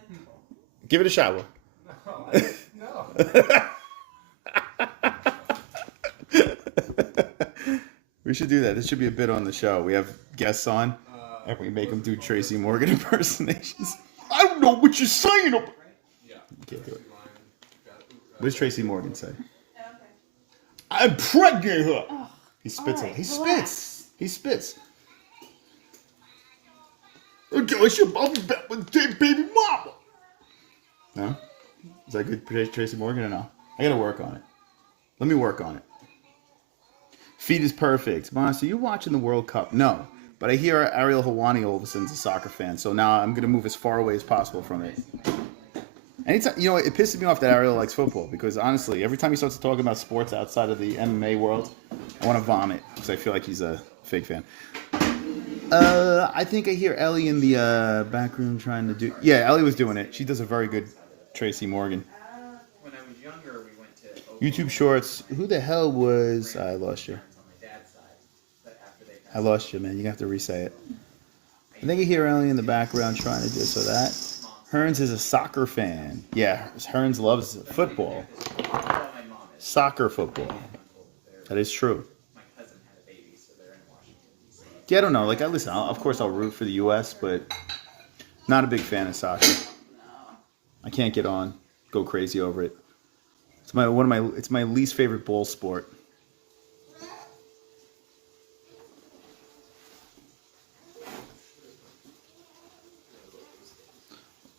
Give it a shot. Will. No. We should do that. This should be a bit on the show. We have guests on, and we make them do Tracy Morgan impersonations. I don't know what you're saying. You can't do it. What does Tracy Morgan say? I'm pregnant. Her. He spits. All right, He relax. spits. He spits. I'll be back with baby mama. No? Is that good, Tracy Morgan, or no? I gotta work on it. Let me work on it. Feet is perfect. Monster, you watching the World Cup? No. But I hear Ariel Helwani all of a sudden is a soccer fan, so now I'm gonna move as far away as possible from it. Anytime, you know, it pisses me off that Ariel likes football, because honestly, every time he starts talking about sports outside of the MMA world, I want to vomit, because I feel like he's a fake fan. I think I hear Ellie in the back room trying to do... Yeah, Ellie was doing it. She does a very good Tracy Morgan. When I was younger, we went to YouTube Shorts. Who the hell was... I lost you. on my dad's side, but after they I lost you, man. You have to re-say it. I think I hear Ellie in the background trying to do so that. Hearns is a soccer fan. Yeah, Hearns loves football. Soccer football. That is true. my cousin had a baby, so they're in Washington, D.C. Yeah, I don't know. Like, of course I'll root for the U.S., but not a big fan of soccer. I can't go crazy over it. It's my least favorite ball sport.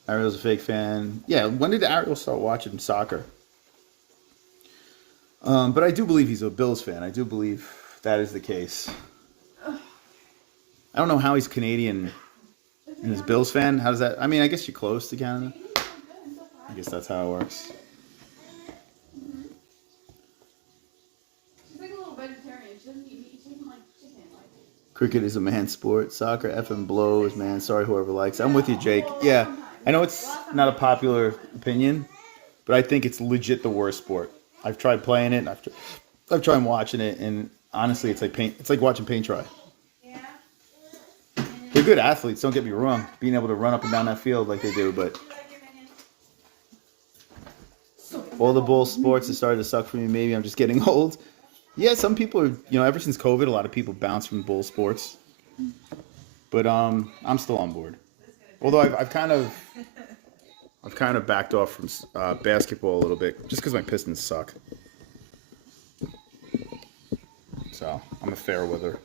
Ariel's a fake fan. Yeah, when did Ariel start watching soccer? But I do believe he's a Bills fan. I do believe that is the case. I don't know how he's Canadian and is Bills fan. How does that... I mean, I guess you're close to Canada. I guess that's how it works. She's like a little vegetarian. She doesn't eat meat. She doesn't like chicken. Cricket is a man's sport. Soccer effing blows, man. Sorry, whoever likes it. I'm with you, Jake. Yeah, I know it's not a popular opinion, but I think it's legit the worst sport. I've tried playing it. I've tried watching it, and honestly, it's like paint. It's like watching paint dry. They're good athletes. Don't get me wrong. Being able to run up and down that field like they do, but all the bull sports have started to suck for me. Maybe I'm just getting old. Yeah, some people are. Ever since COVID, a lot of people bounced from bull sports. But I'm still on board. Although I've kind of backed off from basketball a little bit, just because my Pistons suck. So I'm a fair weather.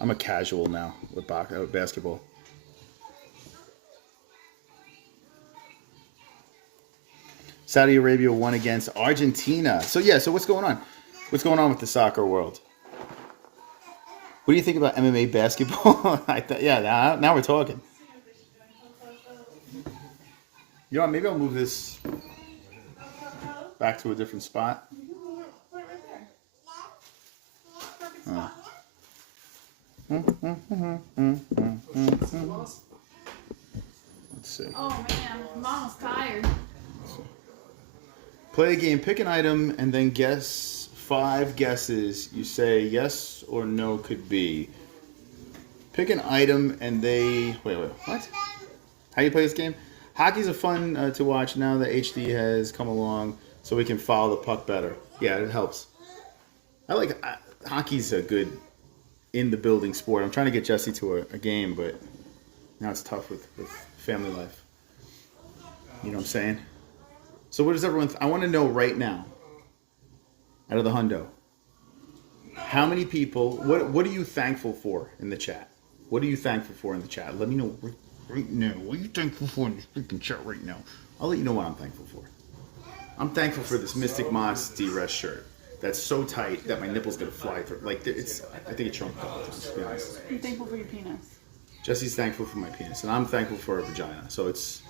I'm a casual now with basketball. Saudi Arabia won against Argentina. So what's going on? What's going on with the soccer world? What do you think about MMA basketball? Now we're talking. You know what, maybe I'll move this back to a different spot. Put it right there. Perfect Oh. spot. Let's see. Oh man, Mama's tired. Play a game, pick an item, and then guess 5 guesses. You say yes or no could be. Pick an item and they... Wait, what? How do you play this game? Hockey's a fun to watch now that HD has come along, so we can follow the puck better. Yeah, it helps. Hockey's a good in-the-building sport. I'm trying to get Jesse to a game, but now it's tough with family life. You know what I'm saying? So what does everyone... I want to know right now, out of the hundo, how many people... What are you thankful for in the chat? What are you thankful for in the chat? Let me know right now. What are you thankful for in this freaking chat right now? I'll let you know what I'm thankful for. I'm thankful for this Mystic Moss D-Rest shirt. That's so tight that my nipple's going to fly through. I think it shrunk a couple times, to be honest. I'm thankful for your penis. Jesse's thankful for my penis, and I'm thankful for her vagina. So it's...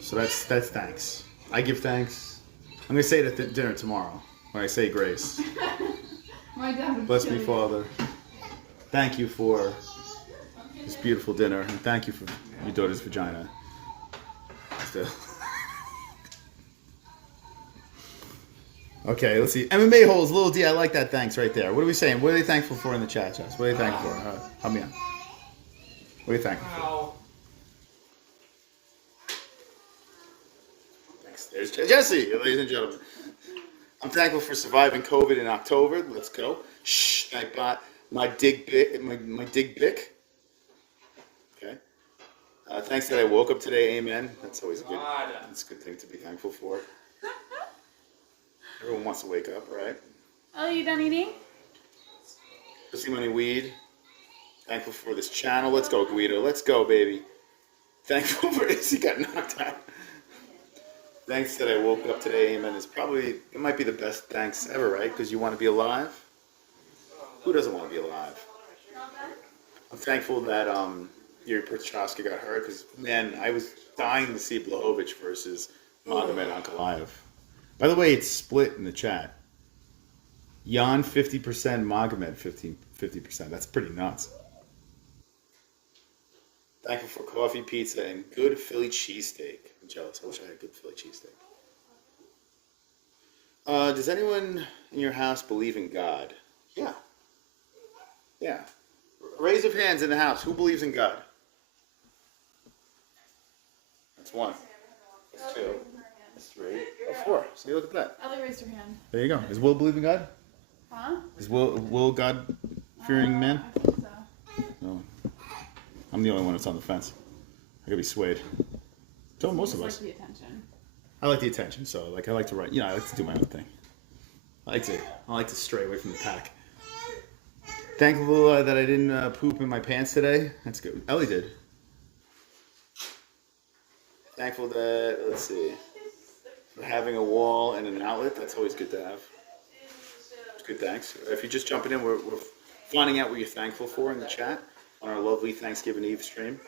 So that's thanks. I give thanks. I'm going to say it at dinner tomorrow when I say grace. My dad would Bless kill me, you. Father. Thank you for this beautiful dinner, and thank you for your daughter's vagina. Still. Okay, let's see. MMA-Holes, Little D, I like that thanks right there. What are we saying? What are they thankful for in the chat, Jess? What are they thankful for? Help me out. What are you thankful for? Thanks. There's Jesse, ladies and gentlemen. I'm thankful for surviving COVID in October. Let's go. Shh, I bought my dig bic. Okay. Thanks that I woke up today. Amen. That's always that's a good thing to be thankful for. Everyone wants to wake up, right? Oh, you done eating? Pussy Money Weed. Thankful for this channel. Let's go, Guido. Let's go, baby. Thankful for this. He got knocked out. Thanks that I woke up today. Amen. It might be the best thanks ever, right? Because you want to be alive. Who doesn't want to be alive? I'm thankful that Jiri Prochazka got hurt because, man, I was dying to see Blachowicz versus Magomed Ankalaev. By the way, it's split in the chat. Jan 50%, Magomed 50%. That's pretty nuts. Thankful for coffee, pizza, and good Philly cheesesteak. I'm jealous. I wish I had good Philly cheesesteak. Does anyone in your house believe in God? Yeah. Yeah. Raise of hands in the house. Who believes in God? That's one. That's two. That's three. Oh, four. See, look at that. Ellie raised her hand. There you go. Does Will believe in God? Huh? Is Will God-fearing man? I think so. No. I'm the only one that's on the fence. I gotta be swayed. So most of us. Like the attention. I like the attention, so I like to write. I like to do my own thing. I like to stray away from the pack. Thankful that I didn't poop in my pants today. That's good. Ellie did. Thankful that, let's see, for having a wall and an outlet. That's always good to have. It's good, thanks. If you're just jumping in, we're finding out what you're thankful for in the chat on our lovely Thanksgiving Eve stream.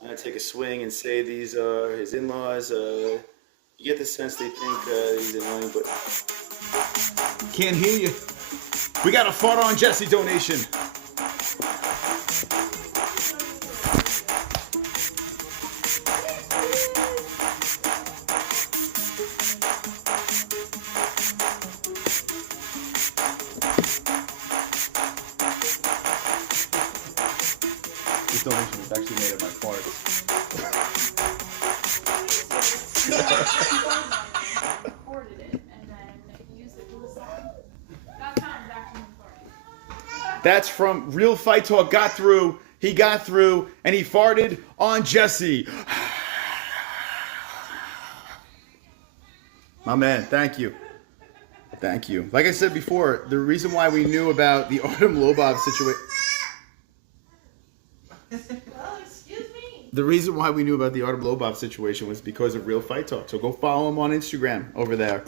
I'm going to take a swing and say these are his in-laws. You get the sense they think he's annoying, but can't hear you. We got a fart on Jesse donation. This donation was actually made of my farts. Recorded it and then used it for the song. That sounds actually recorded. That's from Real Fight Talk. Got through. He got through, and he farted on Jesse. My man, thank you. Thank you. Like I said before, the reason why we knew about the Artem Lobov situation. The reason why we knew about the Artem Lobov situation was because of Real Fight Talk. So go follow him on Instagram over there.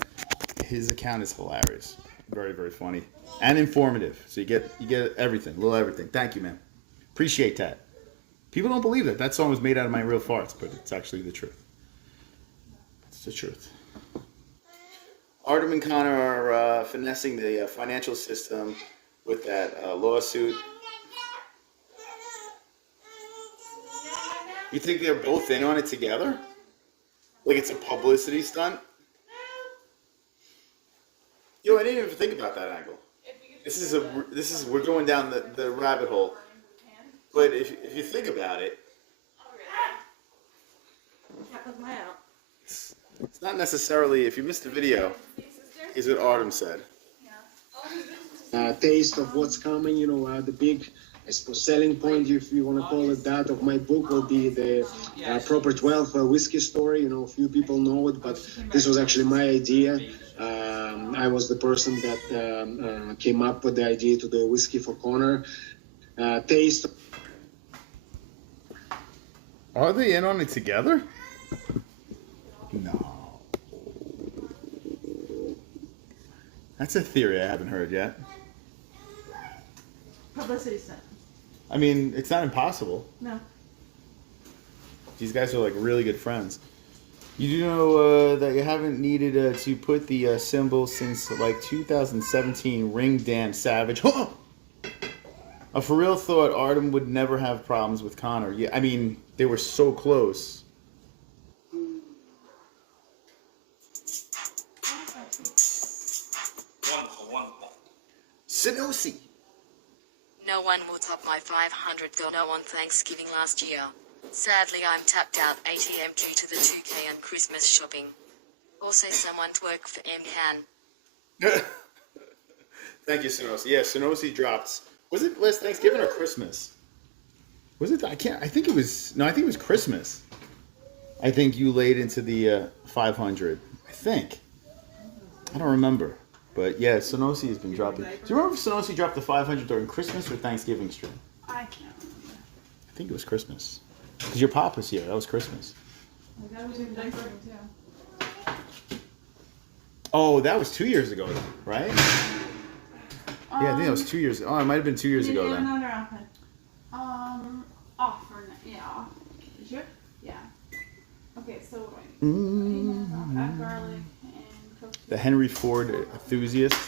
His account is hilarious. Very, very funny. And informative. So you get everything. Little everything. Thank you, man. Appreciate that. People don't believe that. That song was made out of my real farts, but it's actually the truth. It's the truth. Artem and Conor are finessing the financial system with that lawsuit. You think they're both in on it together? Like it's a publicity stunt? Yo, I didn't even think about that angle. We're going down the rabbit hole. But if you think about it, it's not necessarily, if you missed the video, is what Artem said. Taste of what's coming, the big, I suppose, selling point, if you want to call it that, of my book will be the Proper 12 whiskey story. A few people know it, but this was actually my idea. I was the person that came up with the idea to do whiskey for Conor. Taste. Are they in on it together? No. That's a theory I haven't heard yet. Publicity stunt. I mean, it's not impossible. No. These guys are like really good friends. You do know that you haven't needed to put the symbol since like 2017. Ring damn savage. I for real thought Artem would never have problems with Conor. Yeah, I mean, they were so close. Sinosi. No one will top my 500 gono on Thanksgiving last year. Sadly, I'm tapped out ATM due to the 2K and Christmas shopping. Also, someone twerk for MCAN. Thank you, Sinosi. Yeah, Sinosi dropped. Was it last Thanksgiving or Christmas? Was it? I can't. I think it was. No, I think it was Christmas. I think you laid into the 500. I think. I don't remember. But yeah, Sinosi has been dropping. Do you remember if Sinosi dropped the 500 during Christmas or Thanksgiving stream? I can't remember. I think it was Christmas. Because your pop was here. That was Christmas. That was even Thanksgiving too. Oh, that was 2 years ago, right? Yeah, I think that was 2 years. Oh, it might have been 2 years ago then. Another outfit. Off for now. Yeah, off. You sure? Yeah. Okay, so what do I need? Add garlic and cook. The Henry Ford enthusiast.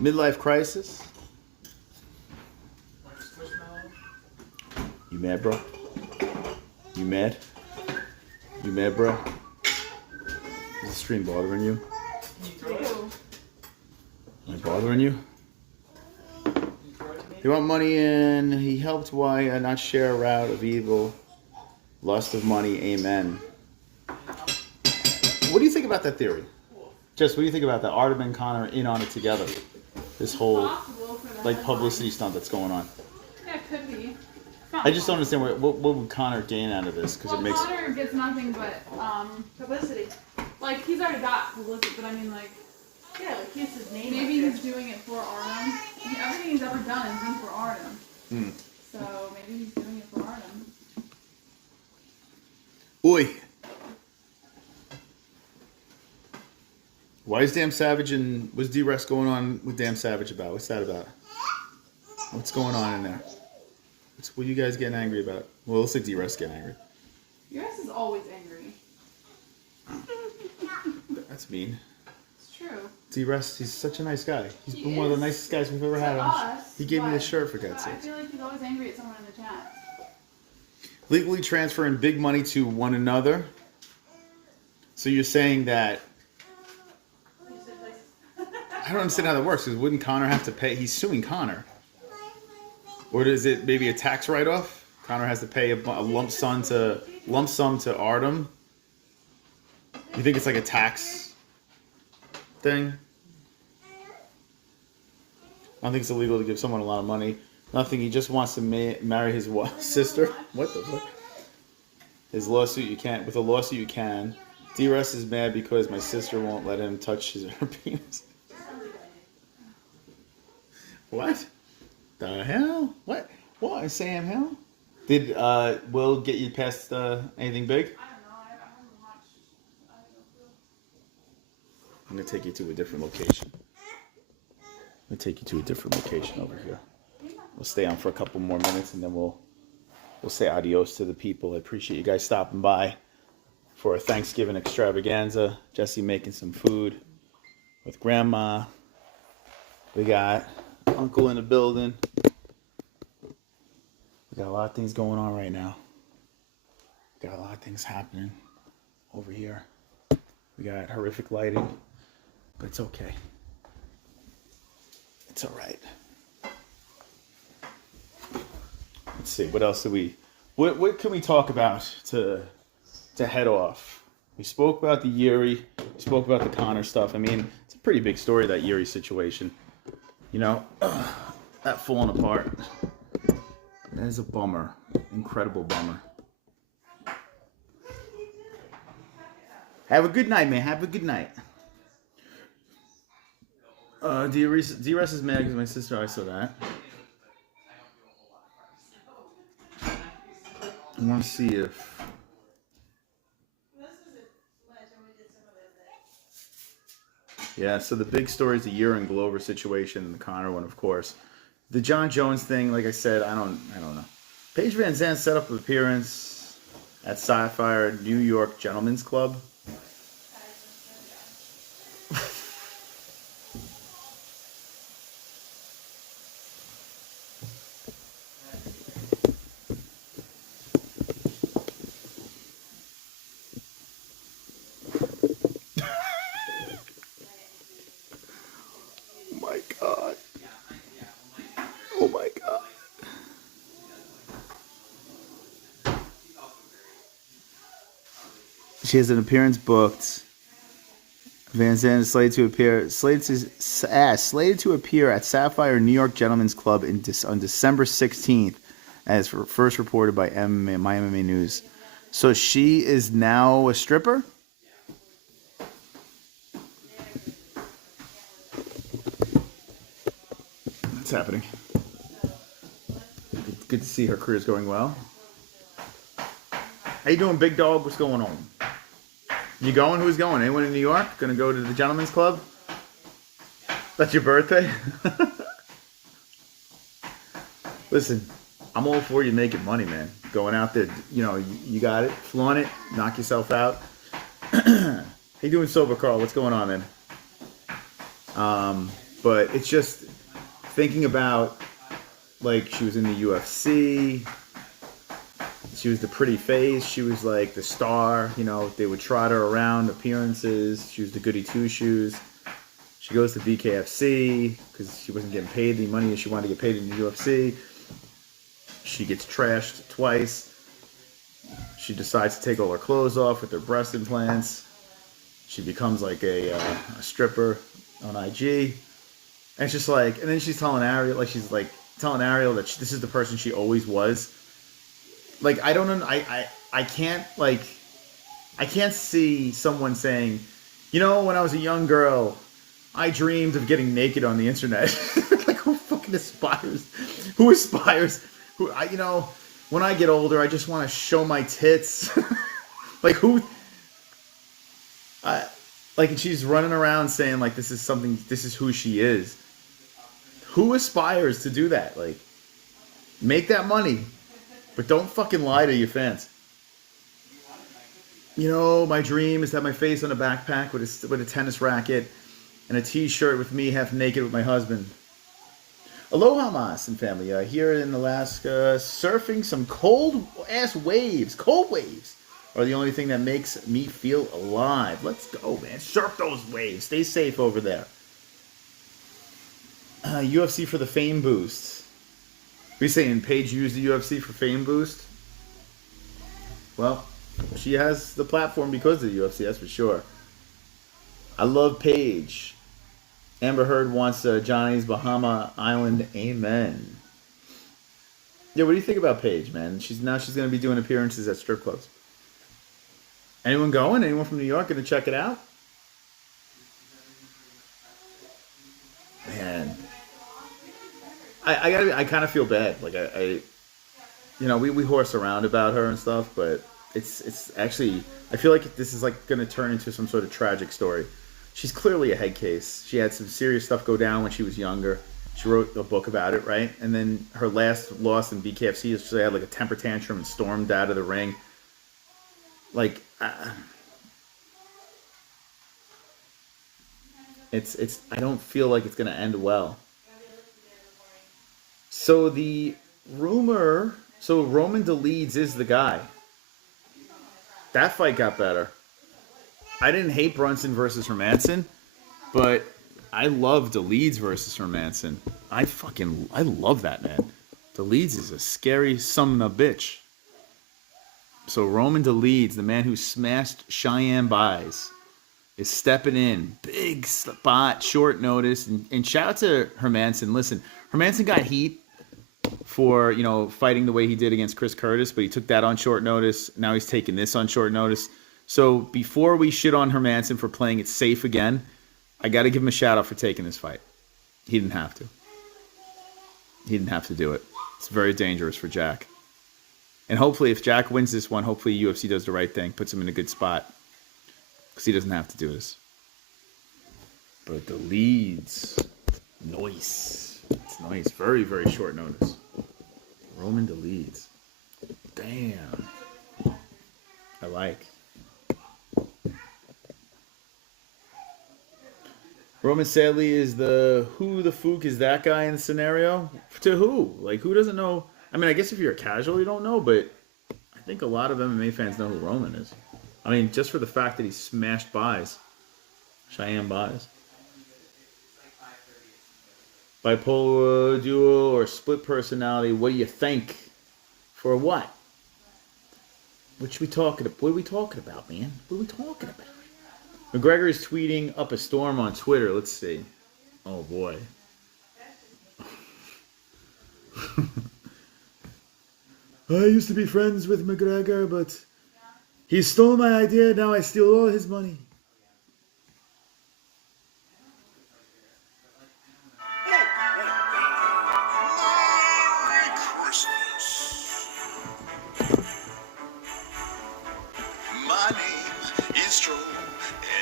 Midlife crisis. You mad, bro? You mad? You mad, bro? Is the stream bothering you? Am I bothering you? They want money in. He helped why not share a route of evil. Lust of money. Amen. What do you think about that theory? Jess, what do you think about that? Artem and Conor in on it together. This whole like publicity stunt that's going on. Yeah, it could be. I just don't understand what would Conor gain out of this, because it makes. Conor gets nothing but Publicity. like he's already got publicity, but I mean like Yeah, like he's his name. maybe up he's doing it for Artem. Everything he's ever done has been for Artem. Hmm. So maybe he's doing it for Artem. Oi. Why is Damn Savage and what's D-Rest going on with Damn Savage about? What's that about? What's going on in there? What are you guys getting angry about? Well, it looks like D-Rest getting angry. Yours is always angry. That's mean. It's true. D-Rest, he's such a nice guy. He's He been one of the is. nicest guys we've ever had To on. us, He gave me the but- shirt, for God's but sake. I feel like he's always angry at someone in the chat. Legally transferring big money to one another. So you're saying that I don't understand how that works. Because wouldn't Conor have to pay? He's suing Conor, or is it maybe a tax write-off? Conor has to pay a lump sum to Artem. You think it's like a tax thing? I don't think it's illegal to give someone a lot of money. Nothing. He just wants to marry his sister. What the fuck? His lawsuit, you can't. With a lawsuit, you can. D-Rest is mad because my sister won't let him touch her penis. What? The hell? What? What? Sam hell? Did Will get you past anything big? I don't know. I haven't watched. I don't know. I'm gonna take you to a different location. I'm gonna take you to a different location over here. We'll stay on for a couple more minutes and then we'll say adios to the people. I appreciate you guys stopping by for a Thanksgiving extravaganza. Jesse making some food with Grandma. We got Uncle in the building. We got a lot of things going on right now. Got a lot of things happening over here. We got horrific lighting, but it's okay. It's all right. Let's see. What else do we? What can we talk about to head off? We spoke about the Jiri. We spoke about the Conor stuff. I mean, it's a pretty big story, that Jiri situation. You know, that falling apart. That is a bummer. Incredible bummer. Have a good night, man. Have a good night. D-Rest is mad because my sister, I saw that. I want to see if... Yeah, so the big story is the Urian Glover situation and the Conor one, of course. The John Jones thing, like I said, I don't know. Paige Van Zandt set up an appearance at Sapphire New York Gentlemen's Club. She has an appearance booked. Van Zandt is slated to appear at Sapphire New York Gentlemen's Club on December 16th, as first reported by My MMA News. So she is now a stripper? What's happening? Good to see her career's going well. How you doing, big dog? What's going on? You going? Who's going? Anyone in New York? Gonna go to the Gentlemen's Club? That's your birthday? Listen, I'm all for you making money, man. Going out there, you know, you got it. Flaunt it. Knock yourself out. How you doing, Sober Carl? What's going on, man? But it's just thinking about, like, she was in the UFC. She was the pretty face. She was like the star. You know, they would trot her around, appearances. She was the goody two-shoes. She goes to BKFC because she wasn't getting paid the money she wanted to get paid in the UFC. She gets trashed twice. She decides to take all her clothes off with her breast implants. She becomes like a stripper on IG. And it's just like, and then she's telling Ariel, like she's like telling Ariel that this is the person she always was. Like, I don't know, I can't, like, I can't see someone saying, you know, when I was a young girl, I dreamed of getting naked on the internet. Like, who fucking aspires? Who aspires? You know, when I get older, I just want to show my tits. Like, who? Like, and she's running around saying, like, this is who she is. Who aspires to do that? Like, make that money. But don't fucking lie to your fans. You know, my dream is to have my face on a backpack with a tennis racket and a t-shirt with me half naked with my husband. Aloha, Mas and family. Here in Alaska, surfing some cold-ass waves. Cold waves are the only thing that makes me feel alive. Let's go, man. Surf those waves. Stay safe over there. UFC for the fame boost. Are you saying Paige used the UFC for fame boost? Well, she has the platform because of the UFC, that's for sure. I love Paige. Amber Heard wants Johnny's Bahama Island. Amen. Yeah, what do you think about Paige, man? She's going to be doing appearances at strip clubs. Anyone going? Anyone from New York going to check it out? Man. I kind of feel bad. Like you know, we horse around about her and stuff, but it's actually, I feel like this is like going to turn into some sort of tragic story. She's clearly a head case. She had some serious stuff go down when she was younger. She wrote a book about it, right? And then her last loss in BKFC is she had like a temper tantrum and stormed out of the ring. Like, it's I don't feel like it's going to end well. So the rumor, so Roman DeLeeds is the guy. That fight got better. I didn't hate Brunson versus Hermanson, but I love DeLeeds versus Hermanson. I love that, man. DeLeeds is a scary son of a bitch. So Roman DeLeeds, the man who smashed Cheyenne Buys, is stepping in. Big spot, short notice. And shout out to Hermanson. Listen, Hermanson got heat for, you know, fighting the way he did against Chris Curtis, but he took that on short notice. Now he's taking this on short notice. So before we shit on Hermanson for playing it safe again, I got to give him a shout out for taking this fight. He didn't have to. He didn't have to do it. It's very dangerous for Jack. And hopefully if Jack wins this one, hopefully UFC does the right thing, puts him in a good spot. Because he doesn't have to do this. But the leads, nice. It's nice. Very, very short notice. Roman DeLeeds. Damn. I like. Roman sadly is who the fook is that guy in the scenario? To who? Like, who doesn't know? I mean, I guess if you're a casual, you don't know, but I think a lot of MMA fans know who Roman is. I mean, just for the fact that he smashed Buys. Cheyenne Buys. Bipolar duo or split personality, what do you think? For what? What are we talking about, man? What are we talking about? McGregor is tweeting up a storm on Twitter. Let's see. Oh, boy. I used to be friends with McGregor, but he stole my idea. Now I steal all his money. Merry Christmas. My name is Joe,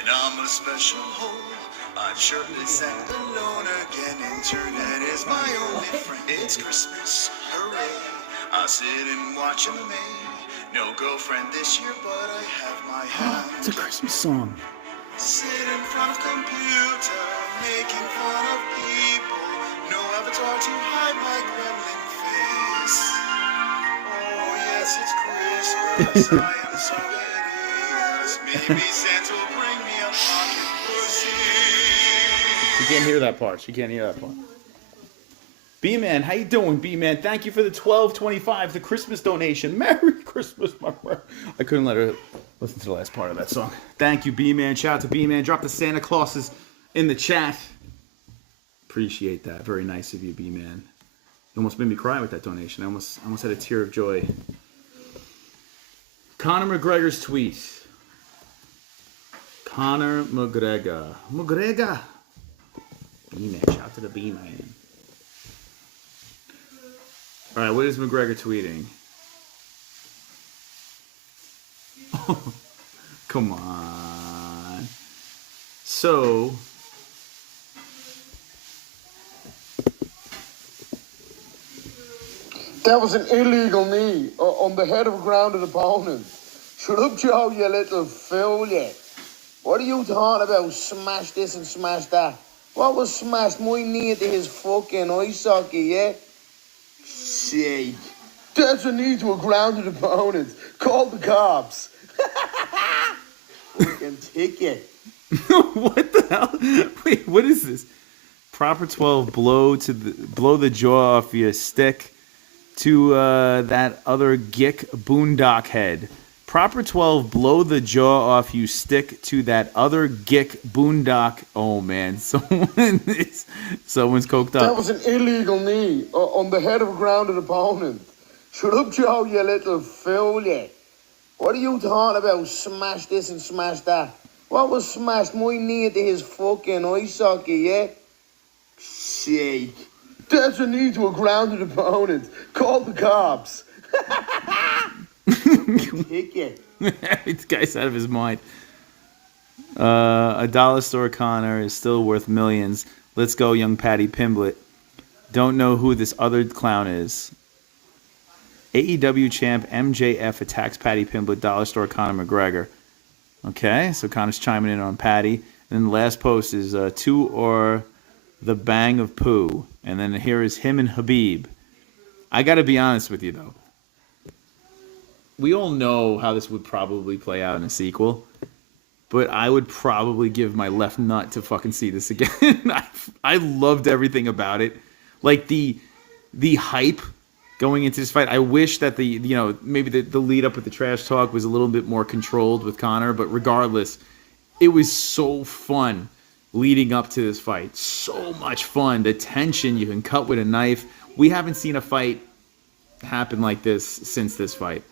and I'm a special hole. I'm shirtless and alone again. Internet is my only friend. It's Christmas, hooray! I sit and watch MMA. No girlfriend this year, but I have my hand. It's a Christmas song. Sit in front of computer, making fun of people. No avatar to hide my gremlin face. Oh yes, it's Christmas. I am so hideous. Maybe Santa will bring me a pocket pussy. She can't hear that part. She can't hear that part. B-Man, how you doing, B-Man? Thank you for the $12.25, the Christmas donation. Merry Christmas, my friend. I couldn't let her listen to the last part of that song. Thank you, B-Man. Shout out to B-Man. Drop the Santa Clauses in the chat. Appreciate that. Very nice of you, B-Man. You almost made me cry with that donation. I almost had a tear of joy. Conor McGregor's tweet. Conor McGregor. McGregor. B-Man. Shout out to the B-Man. All right, what is McGregor tweeting? Oh, come on. So, that was an illegal knee on the head of a grounded opponent. Shut up, Joe, you little fool, you. What are you talking about? Smash this and smash that. What was smashed? My knee into his fucking eye socket, yeah? Shit. That's a knee to a grounded opponent. Call the cops. Fucking ticket. What the hell? Wait, what is this? Proper 12, blow the jaw off your stick to that other gick boondock head. Proper 12, blow the jaw off you stick to that other gick boondock. Oh man, someone's coked up. That was an illegal knee on the head of a grounded opponent. Shut up, Joe, you little fool, you. What are you talking about? Smash this and smash that. What was smashed? My knee into his fucking eye socket, yeah? Shit. That's a knee to a grounded opponent. Call the cops. Ticket. This guy's out of his mind. A dollar store Connor is still worth millions. Let's go, young Patty Pimblett. Don't know who this other clown is. AEW champ MJF attacks Patty Pimblett. Dollar store Conor McGregor. Okay, so Connor's chiming in on Patty. And then the last post is two or the bang of poo. And then here is him and Habib. I got to be honest with you, though. We all know how this would probably play out in a sequel, but I would probably give my left nut to fucking see this again. I loved everything about it. Like the hype going into this fight. I wish that maybe the lead up with the trash talk was a little bit more controlled with Conor, but regardless, it was so fun leading up to this fight. So much fun. The tension you can cut with a knife. We haven't seen a fight happen like this since this fight.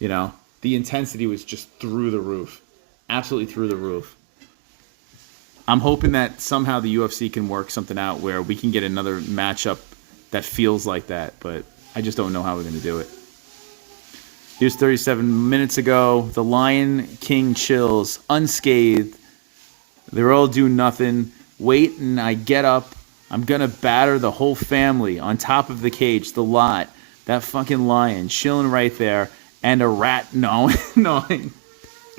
You know, the intensity was just through the roof. Absolutely through the roof. I'm hoping that somehow the UFC can work something out where we can get another matchup that feels like that, but I just don't know how we're going to do it. Here's 37 minutes ago. The Lion King chills, unscathed. They're all do nothing. Wait, and I get up. I'm going to batter the whole family on top of the cage, the lot. That fucking lion chilling right there. And a rat gnawing.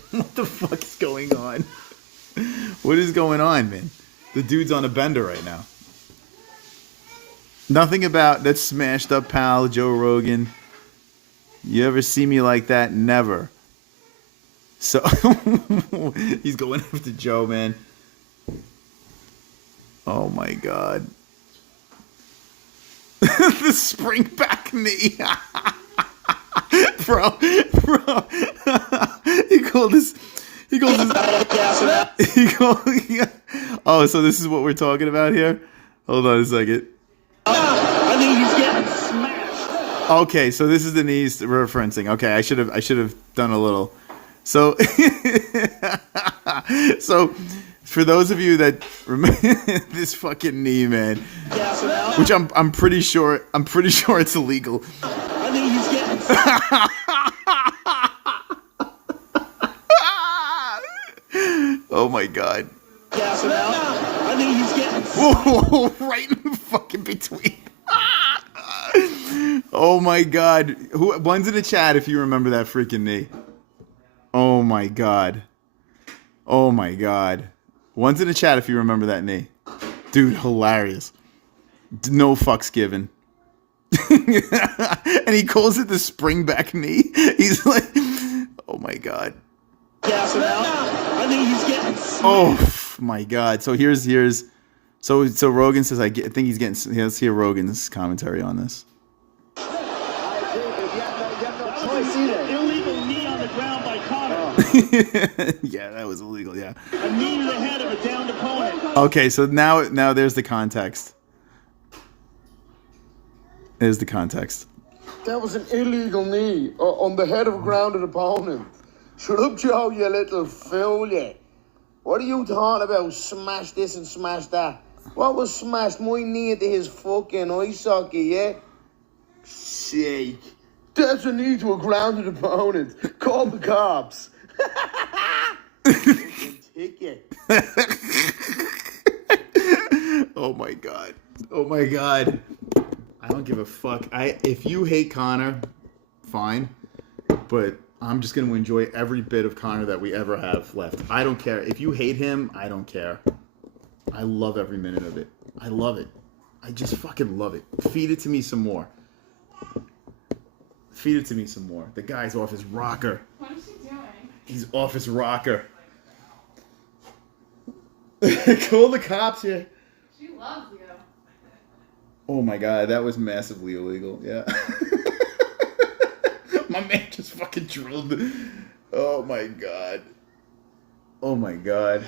What the fuck is going on? What is going on, man? The dude's on a bender right now. Nothing about that smashed up pal, Joe Rogan. You ever see me like that? Never. So, he's going after Joe, man. Oh my God. The spring back knee. bro. He called this. Oh, so this is what we're talking about here? Hold on a second. I think he's getting smashed. Okay, so this is the knees referencing. Okay, I should have done a little. So, so for those of you that remember this fucking knee, man, which I'm pretty sure it's illegal. I think he's getting smashed. Oh my god. I think he's getting Whoa, right in the fucking between. Oh my god. One's in the chat if you remember that freaking knee. Oh my god. Oh my god. One's in the chat if you remember that knee. Dude, hilarious. No fucks given. And he calls it the springback knee. He's like, oh my god. I think he's getting smashed. Oh my god. So here's so Rogan says I think he's getting. Let's hear Rogan's commentary on this. Illegal knee on the ground by Conor. Yeah, that was illegal. Yeah. A knee to the head of a downed opponent. Okay, so now there's the context. There's the context. That was an illegal knee on the head of a grounded opponent. Shut up, Joe, you little fool, you. What are you talking about? Smash this and smash that. What was smashed? My knee into his fucking eye socket, yeah? Sake. That's a knee to a grounded opponent. Call the cops. Ticket. Oh my god. Oh my god. I don't give a fuck. If you hate Conor, fine. But I'm just going to enjoy every bit of Conor that we ever have left. I don't care. If you hate him, I don't care. I love every minute of it. I love it. I just fucking love it. Feed it to me some more. Feed it to me some more. The guy's off his rocker. What is she doing? He's off his rocker. Call the cops here. She loves you. Oh my god, that was massively illegal. Yeah. My man just fucking drilled. Oh my god. Oh my god.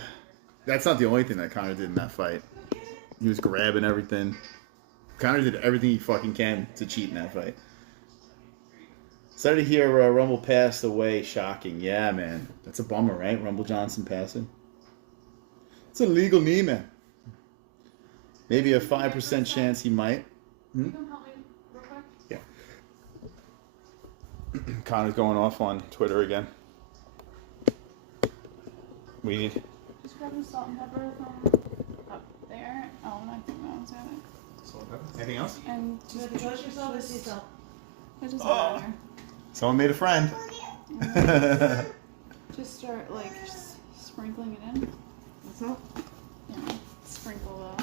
That's not the only thing that Conor did in that fight. He was grabbing everything. Conor did everything he fucking can to cheat in that fight. Sorry to hear Rumble passed away. Shocking. Yeah, man. That's a bummer, right? Rumble Johnson passing. It's a legal knee, man. Maybe a 5% chance he might. You can help me real quick? Yeah. Conor's going off on Twitter again. We need... Just grab the salt and pepper from up there. Oh, and I think that one's it. Salt and pepper. Anything else? And You trust yourself or yourself? it doesn't matter. Someone made a friend. Just start like sprinkling it in. What's up? You know, sprinkle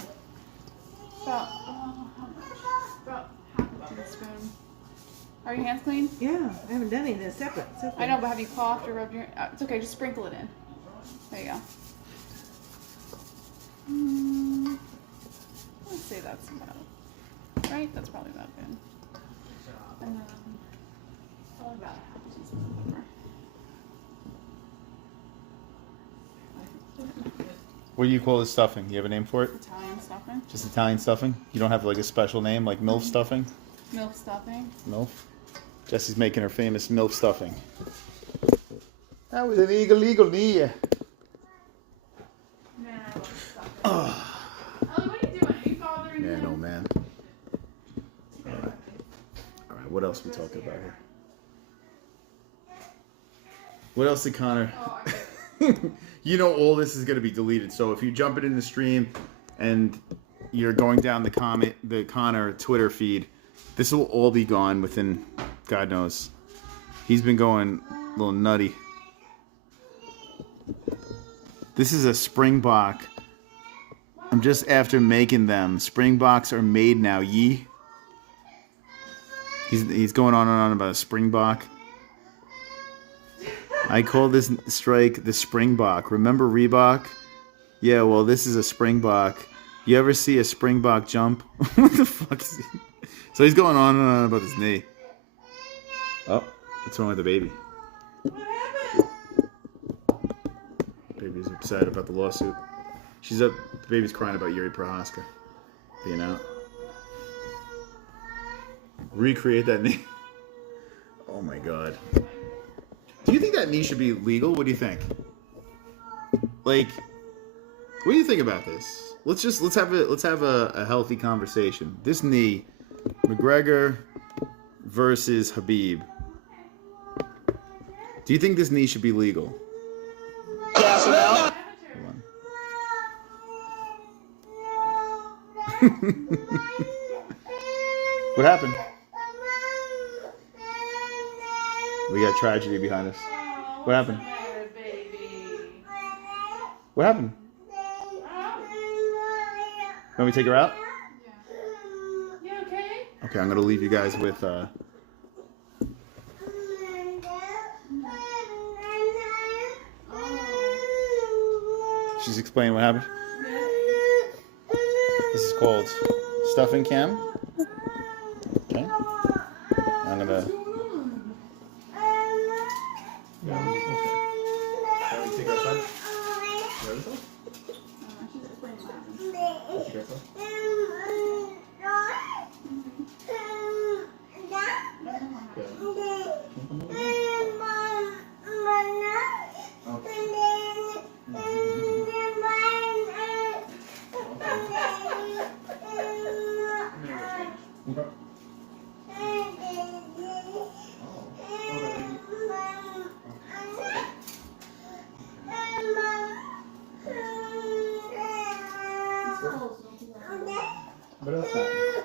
about how much? About half a teaspoon. Are your hands clean? Yeah, I haven't done any of this. Separate. I know, but have you coughed or rubbed your? It's okay. Just sprinkle it in. There you go. Let's say that's about right. That's probably about good. And then probably about half a teaspoon of pepper. What do you call this stuffing? You have a name for it? Italian stuffing. Just Italian stuffing? You don't have like a special name like MILF stuffing? Milk stuffing. MILF? Jessie's making her famous MILF stuffing. That was an legal knee. Man, I love stuffing. Ellie, what are you doing? Are you bothering Man, him? oh man. Alright, what else are we talking about here? What else did Conor... Oh, okay. You know all this is going to be deleted, so if you jump it in the stream and you're going down the Conor Twitter feed, this will all be gone within, God knows. He's been going a little nutty. This is a Springbok. I'm just after making them. Springboks are made now, ye. He's going on and on about a Springbok. I call this strike the Springbok. Remember Reebok? Yeah, well, this is a Springbok. You ever see a Springbok jump? What the fuck is he? So he's going on and on about his knee. Oh, What's wrong with the baby? What happened? Baby's upset about the lawsuit. She's up. The baby's crying about Jiri Prochazka being out. Recreate that knee. Oh my God. Do you think that knee should be legal? What do you think? Like, what do you think about this? Let's have a healthy conversation. This knee, McGregor versus Khabib. Do you think this knee should be legal? Hold on. What happened? We got tragedy behind us. What happened? What happened? Want me to take her out? You okay? Okay, I'm gonna leave you guys with she's explaining what happened. This is called stuffing cam. Okay. I'm gonna What else happened?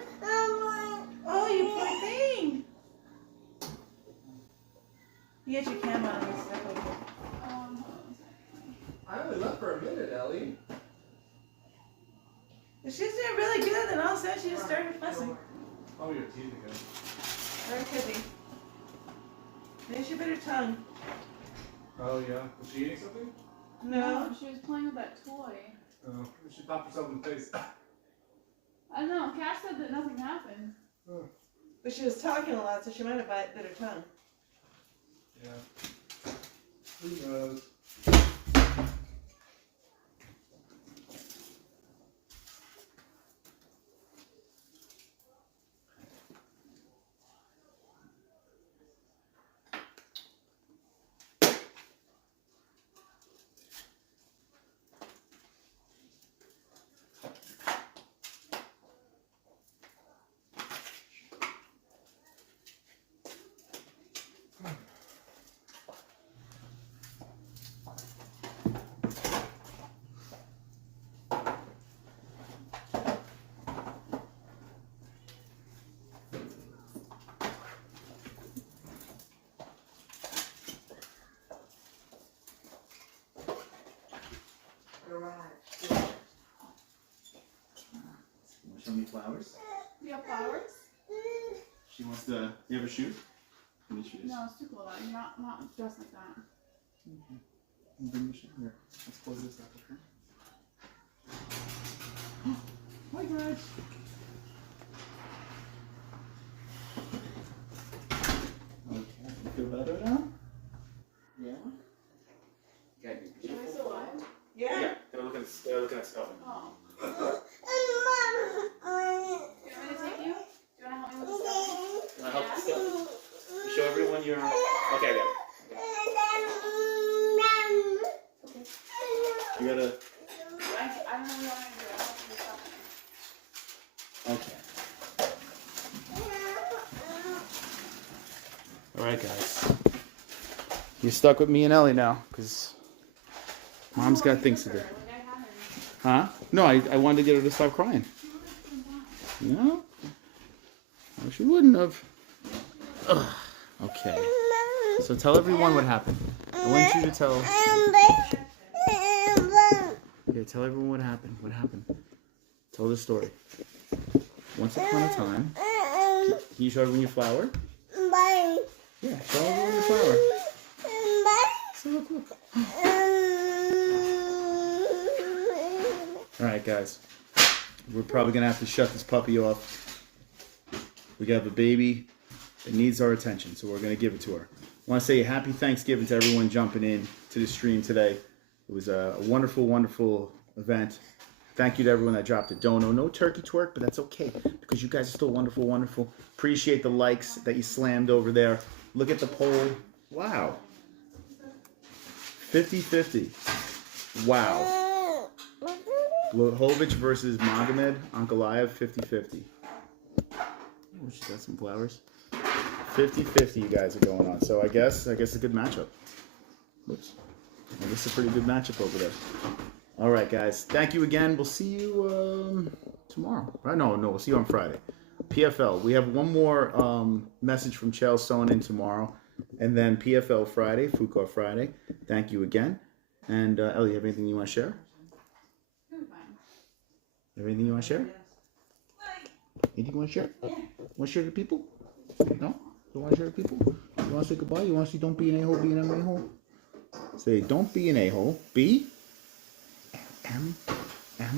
Oh, you poor thing. You get your camera on this stuff over here. I only left for a minute, Ellie. If she's doing really good, then all of a sudden she just started fussing. Oh, your teeth again. Or it could be. Maybe she bit her tongue. Oh, yeah. Was she eating something? No. She was playing with that toy. Oh, she popped herself in the face. I don't know. Cash said that nothing happened. But she was talking a lot, so she might have bit her tongue. Yeah. Who knows? show me flowers. You have flowers? She wants to. You have a shoot? Give me shoes. No, it's too cold. You're not dressed like that. Okay. Bring the shoe here. Let's close this up, okay? Hi, guys. Okay. You feel better now? Yeah. Got you. Am I still alive? Yeah. They're looking at stuff. Oh. You want me to take you? Do you want to help me with the stuff? Can I help with stuff? Show everyone your. Okay, I got it. You gotta. I don't know what I'm going to do. I have to do something. Okay. Alright, guys. You're stuck with me and Ellie now, because Mom's got things to do. Like I haven't. Huh? No, I wanted to get her to stop crying. No? No, she wouldn't have. Ugh. Okay. So tell everyone what happened. I want you to tell. Yeah, tell everyone what happened. What happened? Tell the story. Once upon a time. Can you show everyone your flower? Yeah, show everyone your flower. So look. Alright, guys. We're probably going to have to shut this puppy off. We got a baby that needs our attention, so we're going to give it to her. want to say happy Thanksgiving to everyone jumping in to the stream today. It was a wonderful, wonderful event. Thank you to everyone that dropped a dono. No turkey twerk, but that's okay because you guys are still wonderful, wonderful. Appreciate the likes that you slammed over there. Look at the poll. Wow. 50-50. Wow. Blachowicz versus Magomed Ankalaev, 50-50. Oh, she's got some flowers. 50-50 you guys are going on. So I guess it's a good matchup. Whoops. I guess it's a pretty good matchup over there. All right, guys. Thank you again. We'll see you tomorrow. Right? No, we'll see you on Friday. PFL. We have one more message from Chael Sonnen tomorrow. And then PFL Friday, Fuqua Friday. Thank you again. And Ellie, you have anything you want to share? Anything you want to share? Anything you want to share? Want to share to people? No? You want to share to people? You want to say goodbye? You want to say don't be an a-hole, be an a-hole? Say don't be an a-hole. Be M-M-A